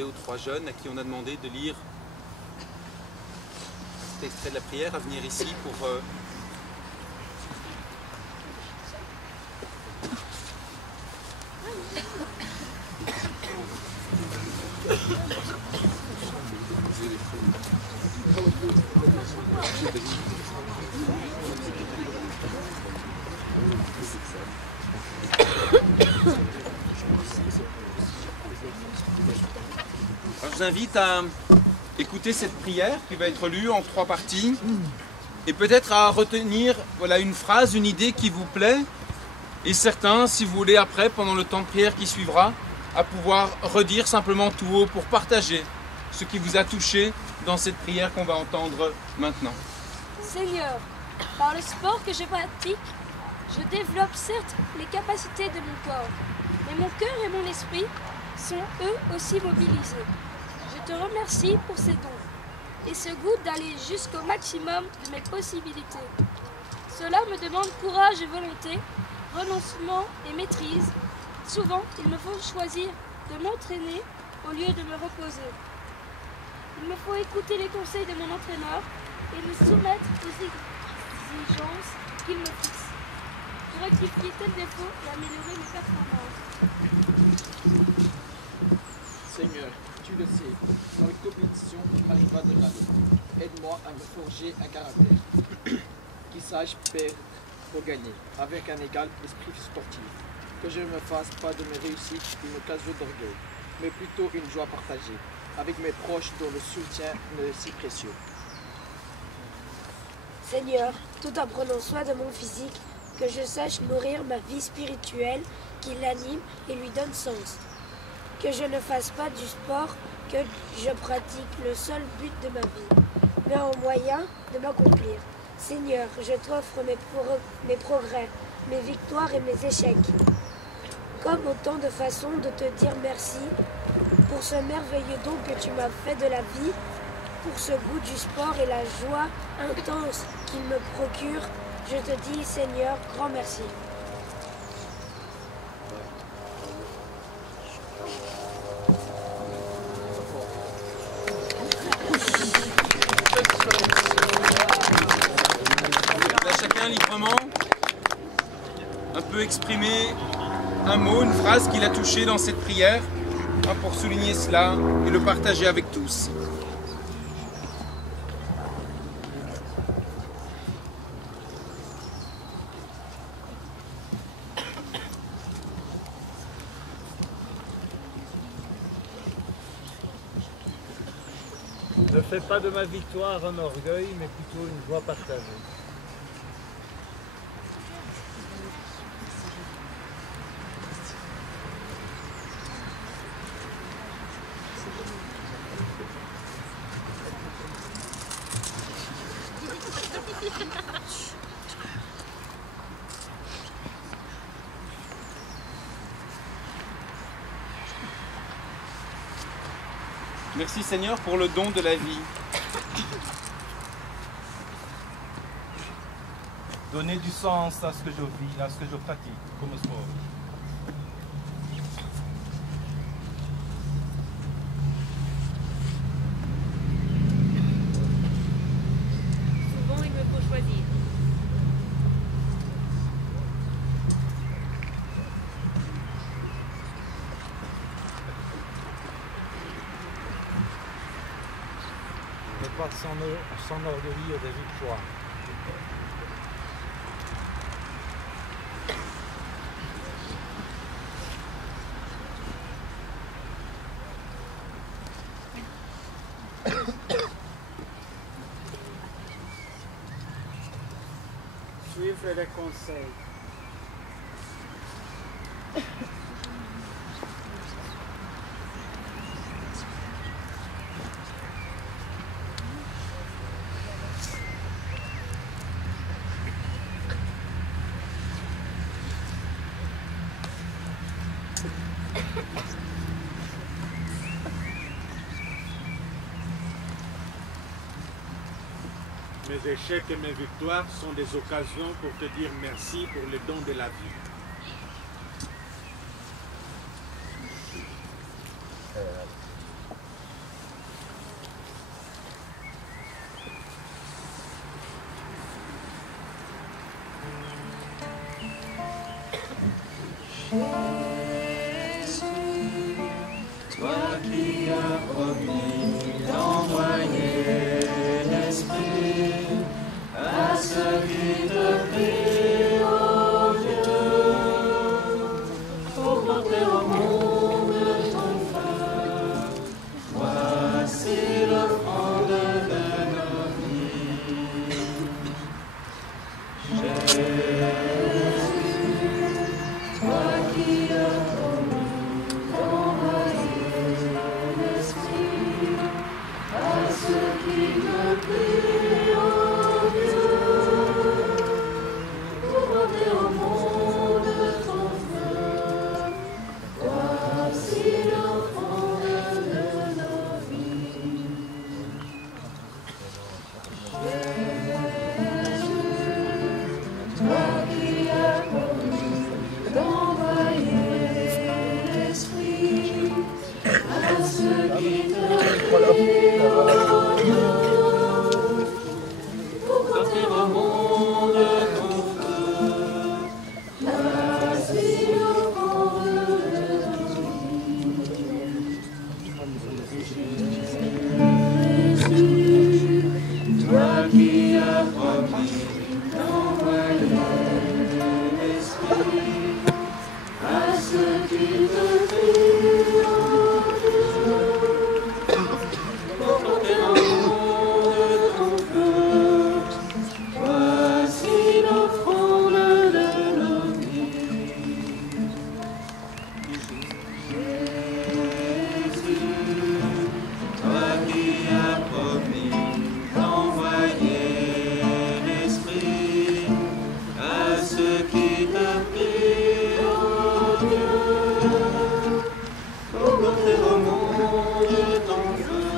Aux trois jeunes à qui on a demandé de lire cet extrait de la prière, à venir ici pour Alors, je vous invite à écouter cette prière qui va être lue en 3 parties et peut-être à retenir voilà, une phrase, une idée qui vous plaît et certains, si vous voulez après, pendant le temps de prière qui suivra, à pouvoir redire simplement tout haut pour partager ce qui vous a touché dans cette prière qu'on va entendre maintenant. Seigneur, par le sport que je pratique, je développe certes les capacités de mon corps, mais mon cœur et mon esprit sont eux aussi mobilisés. Je te remercie pour ces dons et ce goût d'aller jusqu'au maximum de mes possibilités. Cela me demande courage et volonté, renoncement et maîtrise. Souvent, il me faut choisir de m'entraîner au lieu de me reposer. Il me faut écouter les conseils de mon entraîneur et me soumettre aux exigences qu'il me fixe. Pour rectifier tel défaut et améliorer mes performances. Seigneur, tu le sais, dans les compétitions, il m'arrivera de rater. Aide-moi à me forger un caractère qui sache perdre pour gagner, avec un égal esprit sportif. Que je ne me fasse pas de mes réussites une occasion d'orgueil, mais plutôt une joie partagée, avec mes proches dont le soutien me est si précieux. Seigneur, tout en prenant soin de mon physique, que je sache nourrir ma vie spirituelle qui l'anime et lui donne sens. Que je ne fasse pas du sport que je pratique le seul but de ma vie, mais un moyen de m'accomplir. Seigneur, je t'offre mes progrès, mes victoires et mes échecs, comme autant de façons de te dire merci pour ce merveilleux don que tu m'as fait de la vie, pour ce goût du sport et la joie intense qu'il me procure. Je te dis, Seigneur, grand merci. Chacun librement un peu exprimer un mot, une phrase qui l'a touché dans cette prière, pour souligner cela et le partager avec tous. Ne fais pas de ma victoire un orgueil, mais plutôt une joie partagée. Merci Seigneur pour le don de la vie. Donner du sens à ce que je vis, à ce que je pratique comme sport. Souvent, il me faut choisir. Ne pas s'enorgueillir des victoires. Suivre les conseils. Mes échecs et mes victoires sont des occasions pour te dire merci pour les dons de la vie. Toi qui as promis d'envoyer l'Esprit à ceux qui te prient, ô Dieu, pour porter au monde ton feu. Voici l'offrande de nos vies. Jésus, toi qui as promis d'envoyer l'Esprit à ceux qui te prient, ô Dieu, pour porter au monde ton feu. Voici l'offrande de nos vies. Jésus, toi qui as promis d'envoyer l'Esprit à ceux qui te prient, ô Dieu, pour porter au monde ton feu. Voici l'offrande de nos vies. Jésus, toi qui as promis d'envoyer l'Esprit à ceux qui te prient, ô Dieu, pour porter au monde ton feu. Voici l'offrande de nos vies. Jésus, toi qui as promis d'envoyer l'Esprit à ceux qui te prient, ô Dieu, pour porter au monde ton feu.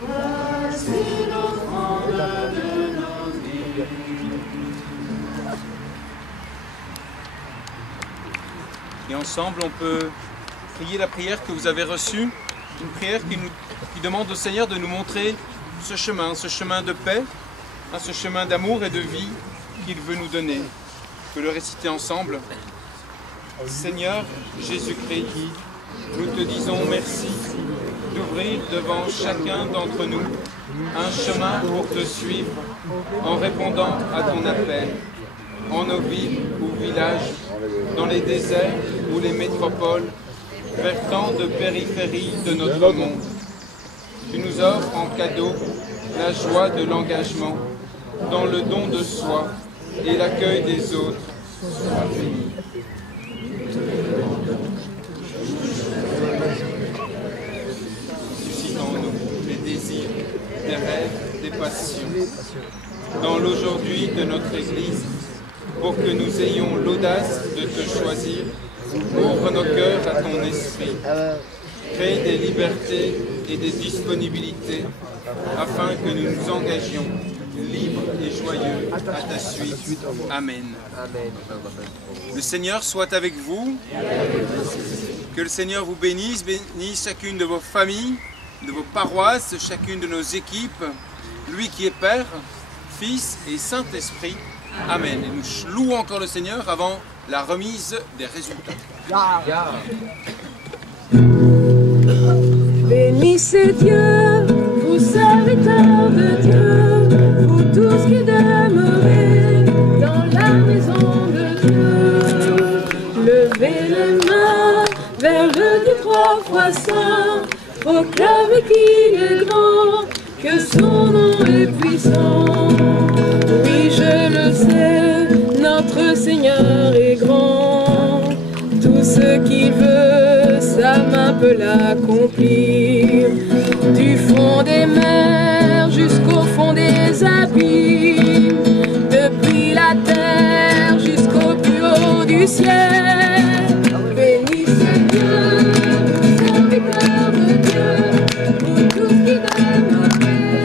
Voici l'offrande de nos vies. Et ensemble, on peut prier la prière que vous avez reçue, une prière qui demande au Seigneur de nous montrer ce chemin de paix, ce chemin d'amour et de vie qu'il veut nous donner. On peut le réciter ensemble. Seigneur Jésus-Christ, nous te disons merci d'ouvrir devant chacun d'entre nous un chemin pour te suivre en répondant à ton appel, en nos villes ou villages, dans les déserts ou les métropoles, vers tant de périphéries de notre monde. Tu nous offres en cadeau la joie de l'engagement, dans le don de soi et l'accueil des autres. Sois béni. Suscite en nous les désirs, des rêves, des passions. Dans l'aujourd'hui de notre Église, pour que nous ayons l'audace de te choisir, ouvre nos cœurs à ton esprit. Crée des libertés et des disponibilités afin que nous nous engagions libres et joyeux à ta suite. Amen. Le Seigneur soit avec vous. Que le Seigneur vous bénisse, bénisse chacune de vos familles, de vos paroisses, chacune de nos équipes, lui qui est Père, Fils et Saint-Esprit. Amen. Et nous louons encore le Seigneur avant la remise des résultats. Bénissez Dieu, vous serviteurs de Dieu, vous tous qui demeurez dans la maison de Dieu. Levez les mains vers le Dieu trois fois saint, proclamez qu'il est grand, que son nom est puissant. Oui, je le sais, notre Seigneur est grand. Tout ce qu'il veut, sa main peut l'accomplir. Du fond des mers jusqu'au fond des abîmes, depuis la terre jusqu'au plus haut du ciel. Bénissez Dieu, vous serviteurs de Dieu, vous tous qui demeurez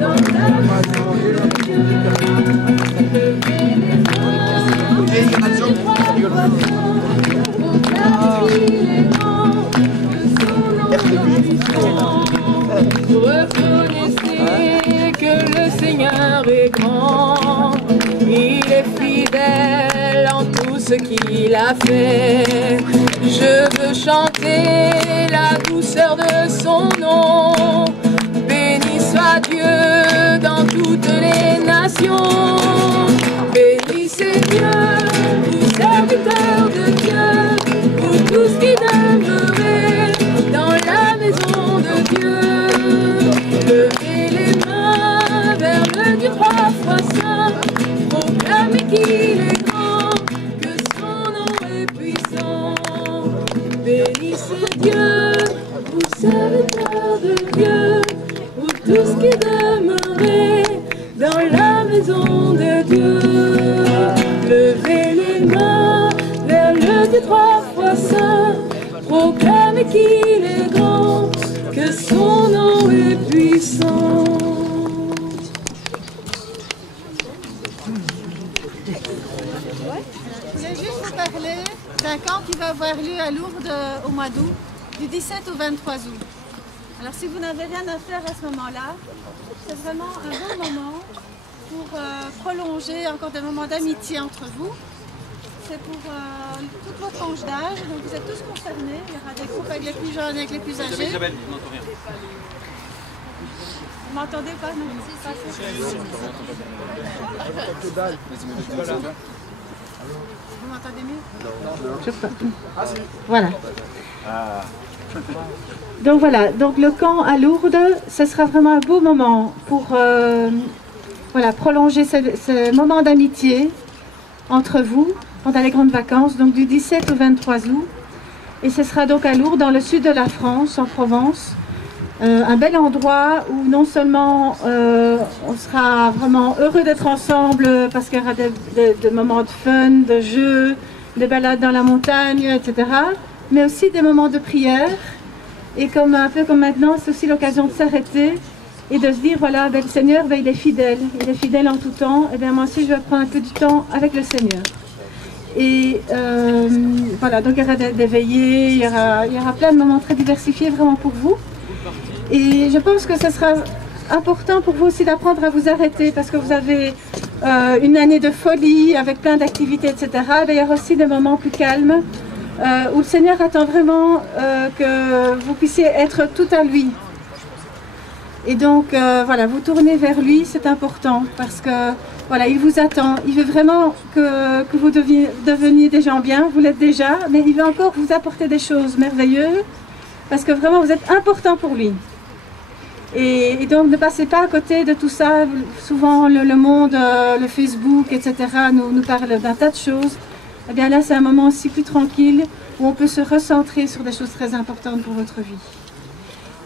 dans la maison de Dieu. Levez les mains, reconnaissez que le Seigneur est grand, il est fidèle en tout ce qu'il a fait. Je veux chanter la douceur de son nom. Béni soit Dieu dans toutes les nations. Bénissez Dieu, vous serviteurs de Dieu, vous tous qui demeurez dans la maison de Dieu. Levez les mains vers le Dieu trois fois saint, proclamez qu'il est grand, que son nom est puissant. Bénissez Dieu, vous serviteurs de Dieu, vous tous qui demeurez dans la maison de Dieu. Levez les mains vers le Dieu trois fois saint, proclamez qu'il est grand, que son nom est puissant. Je voulais juste vous parler d'un camp qui va avoir lieu à Lourdes au mois d'août, du 17 au 23 août. Alors si vous n'avez rien à faire à ce moment-là, c'est vraiment un bon moment pour prolonger encore des moments d'amitié entre vous. C'est pour toute votre tranche d'âge, donc vous êtes tous concernés. Il y aura des groupes avec les plus jeunes et avec les plus âgés. Isabelle, je n'entends rien. Vous m'entendez pas, non? Vous m'entendez mieux? Voilà. Donc voilà, donc le camp à Lourdes, ce sera vraiment un beau moment pour voilà, prolonger ce moment d'amitié entre vous pendant les grandes vacances, donc du 17 au 23 août. Et ce sera donc à Lourdes, dans le sud de la France, en Provence. Un bel endroit où non seulement on sera vraiment heureux d'être ensemble parce qu'il y aura des moments de fun, de jeux, de balades dans la montagne, etc. Mais aussi des moments de prière. Et comme, un peu comme maintenant, c'est aussi l'occasion de s'arrêter et de se dire, voilà, ben, le Seigneur, ben, il est fidèle en tout temps. Et bien moi aussi, je vais prendre un peu du temps avec le Seigneur. Et voilà, donc il y aura des veillées, il y aura plein de moments très diversifiés vraiment pour vous. Et je pense que ce sera important pour vous aussi d'apprendre à vous arrêter parce que vous avez une année de folie avec plein d'activités, etc. Et il y aura aussi des moments plus calmes où le Seigneur attend vraiment que vous puissiez être tout à lui. Et donc voilà, vous tournez vers lui, c'est important parce que voilà, il vous attend. Il veut vraiment que vous deveniez des gens bien, vous l'êtes déjà, mais il veut encore vous apporter des choses merveilleuses parce que vraiment vous êtes important pour lui. Et donc ne passez pas à côté de tout ça. Souvent le monde, le Facebook, etc. nous parle d'un tas de choses. Eh bien là c'est un moment aussi plus tranquille où on peut se recentrer sur des choses très importantes pour votre vie.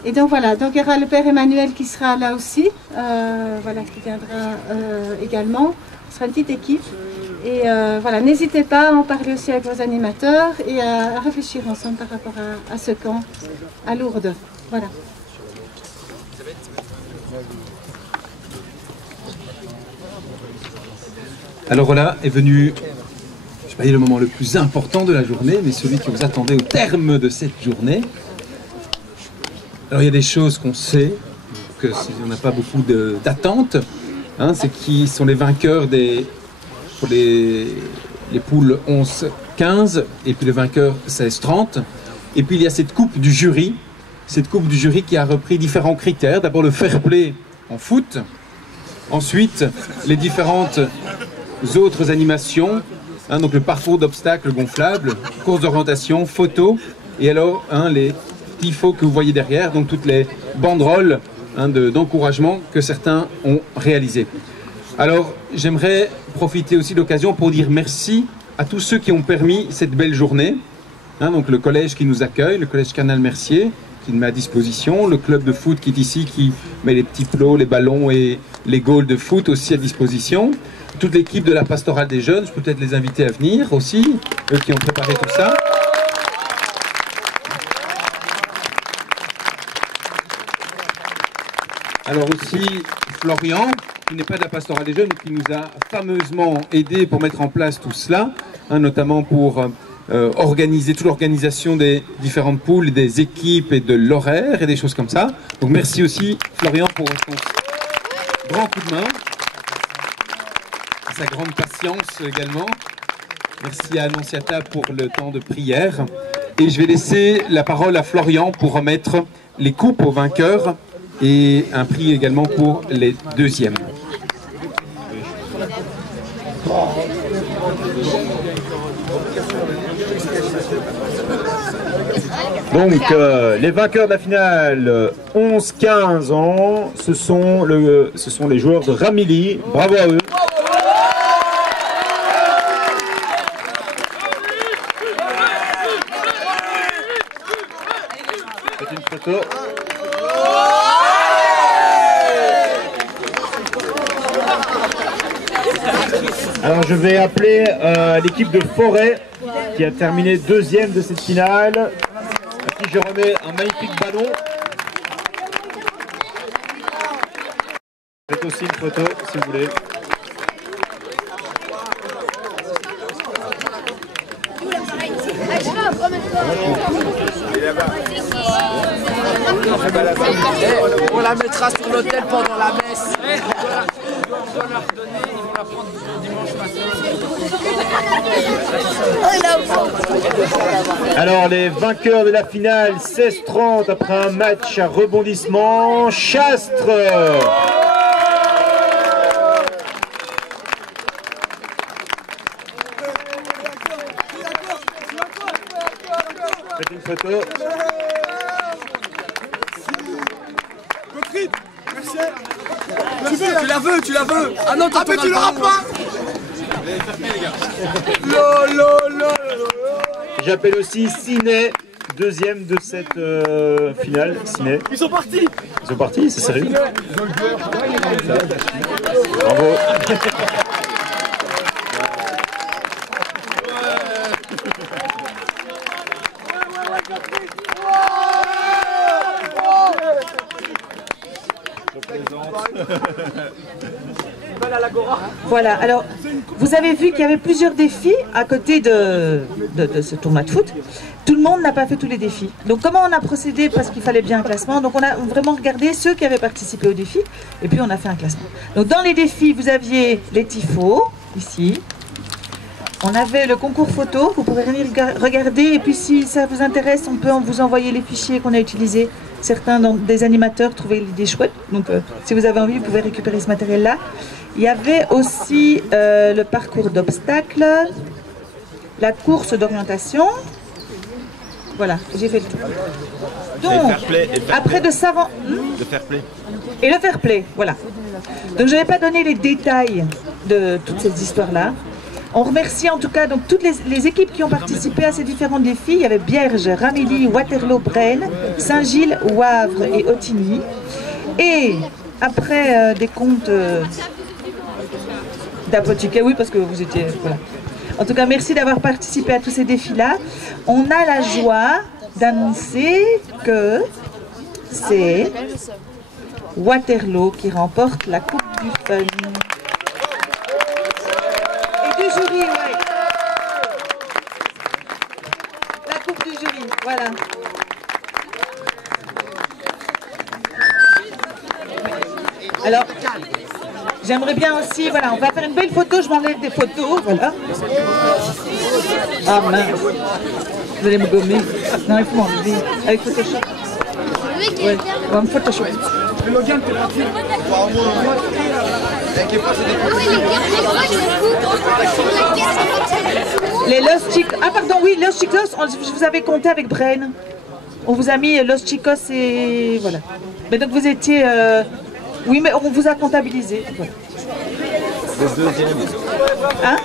Et donc voilà, donc il y aura le Père Emmanuel qui sera là aussi, voilà, qui viendra également. Ce sera une petite équipe. Et voilà, n'hésitez pas à en parler aussi avec vos animateurs et à réfléchir ensemble par rapport à ce camp à Lourdes. Voilà. Alors voilà, est venu, je vais pas dire le moment le plus important de la journée, mais celui que vous attendez au terme de cette journée. Alors il y a des choses qu'on sait, que on n'a pas beaucoup d'attentes, hein, c'est qui sont les vainqueurs pour les poules 11-15 et puis les vainqueurs 16-30. Et puis il y a cette coupe du jury qui a repris différents critères. D'abord le fair play en foot, ensuite les différentes autres animations, hein, donc le parcours d'obstacles gonflables, course d'orientation, photo, et alors les tifos que vous voyez derrière, donc toutes les banderoles d'encouragement que certains ont réalisées. Alors j'aimerais profiter aussi de l'occasion pour dire merci à tous ceux qui ont permis cette belle journée, hein, donc le collège qui nous accueille, le collège Canal Mercier, qui nous met à disposition, le club de foot qui est ici, qui met les petits plots, les ballons et les goals de foot aussi à disposition, toute l'équipe de la pastorale des jeunes, je peux peut-être les inviter à venir aussi, eux qui ont préparé tout ça. Alors aussi Florian, qui n'est pas de la pastorale des jeunes, mais qui nous a fameusement aidé pour mettre en place tout cela, hein, notamment pour organiser toute l'organisation des différentes poules, des équipes et de l'horaire et des choses comme ça. Donc merci aussi Florian pour ton grand coup de main, sa grande patience également. Merci à Annonciata pour le temps de prière. Et je vais laisser la parole à Florian pour remettre les coupes aux vainqueurs et un prix également pour les deuxièmes. Donc les vainqueurs de la finale 11-15 ans, ce sont les joueurs de Ramilly. Bravo à eux. Faites une photo. Alors je vais appeler l'équipe de Forêt qui a terminé deuxième de cette finale, à qui je remets un magnifique ballon. Faites aussi une photo si vous voulez. On la mettra sur l'hôtel pendant la messe. On doit leur donner, ils vont la prendre dimanche matin. Alors les vainqueurs de la finale 16-30 après un match à rebondissement, Chastre. Faites une photo. Tu la veux. Ah non, mais tu l'auras pas. J'appelle aussi Ciné, deuxième de cette finale. Ciné. Ils sont partis, c'est sérieux. Bravo. Voilà, alors vous avez vu qu'il y avait plusieurs défis à côté de ce tournoi de foot. Tout le monde n'a pas fait tous les défis. Donc comment on a procédé, parce qu'il fallait bien un classement, donc on a vraiment regardé ceux qui avaient participé au défi et puis on a fait un classement. Donc dans les défis, vous aviez les tifos, ici. On avait le concours photo, vous pouvez venir regarder et puis si ça vous intéresse, on peut vous envoyer les fichiers qu'on a utilisés. Certains des animateurs trouvaient l'idée chouette, donc si vous avez envie, vous pouvez récupérer ce matériel-là. Il y avait aussi le parcours d'obstacles, la course d'orientation. Voilà, j'ai fait le tour. Donc, après de savants... Le fair play. Et le fair play, voilà. Donc je ne vais pas donner les détails de toutes ces histoires-là. On remercie en tout cas donc, toutes les équipes qui ont participé à ces différents défis. Il y avait Bierge, Ramilly, Waterloo, Braine, Saint-Gilles, Wavre et Ottigny. Et après des comptes D'apothicaire, oui, parce que vous étiez... Voilà. En tout cas, merci d'avoir participé à tous ces défis-là. On a la joie d'annoncer que c'est Waterloo qui remporte la Coupe du Fun. Et du jury, oui. La Coupe du jury, voilà. Alors, j'aimerais bien aussi, voilà, on va faire une belle photo, je m'enlève des photos, voilà. Ah mince, vous allez me gommer. Non, il faut m'enlever, avec Photoshop. Ouais, on va me Photoshop. Les Los Chicos, ah pardon, oui, Los Chicos, je vous avais compté avec Bren. On vous a mis Los Chicos et voilà. Mais donc vous étiez... Oui, mais on vous a comptabilisé. Voilà. Le deuxième. Hein?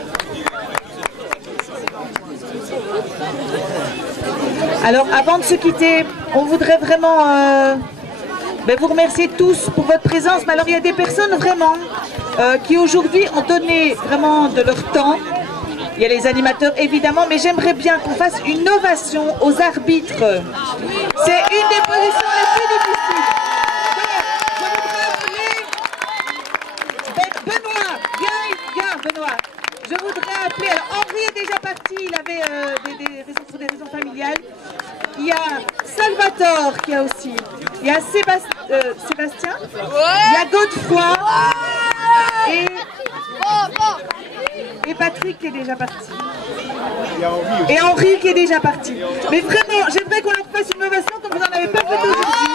Alors, avant de se quitter, on voudrait vraiment vous remercier tous pour votre présence. Mais alors, il y a des personnes vraiment qui aujourd'hui ont donné vraiment de leur temps. Il y a les animateurs évidemment, mais j'aimerais bien qu'on fasse une ovation aux arbitres. C'est une des positions les plus difficiles. Benoît, je voudrais appeler, alors Henri est déjà parti, il avait des raisons familiales. Il y a Salvatore qui a aussi, il y a Sébastien, il y a Godefroy et Patrick qui est déjà parti. Et Henri qui est déjà parti. Mais vraiment, j'aimerais qu'on leur fasse une ovation comme vous n'en avez pas fait aujourd'hui.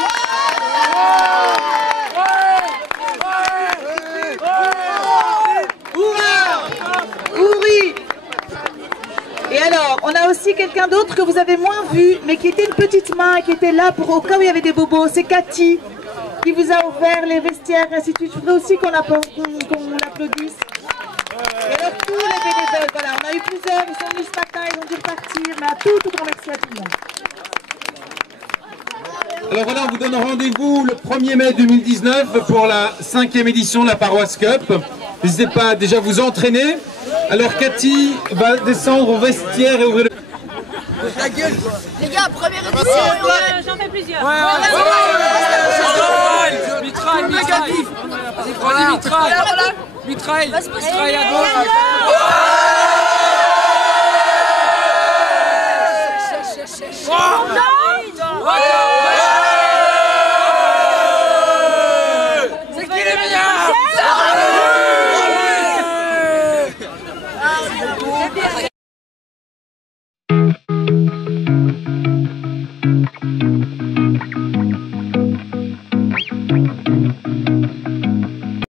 Oui. Et alors, on a aussi quelqu'un d'autre que vous avez moins vu, mais qui était une petite main, qui était là pour au cas où il y avait des bobos. C'est Cathy qui vous a ouvert les vestiaires, ainsi de suite. Je voudrais aussi qu'on l'applaudisse. Et alors, tous les bénévoles, voilà, on a eu plusieurs, ils sont venus ce matin, ils ont dû repartir, mais un tout grand merci à tout le monde. Alors voilà, on vous donne rendez-vous le 1er mai 2019 pour la 5e édition de la Paroisse Cup. N'hésitez pas à déjà vous entraîner. Alors Cathy va descendre au vestiaire et ouvrir le... La gueule quoi. Les gars, première édition. J'en fais plusieurs. Mitraille. Négatif. Mitraille à gauche.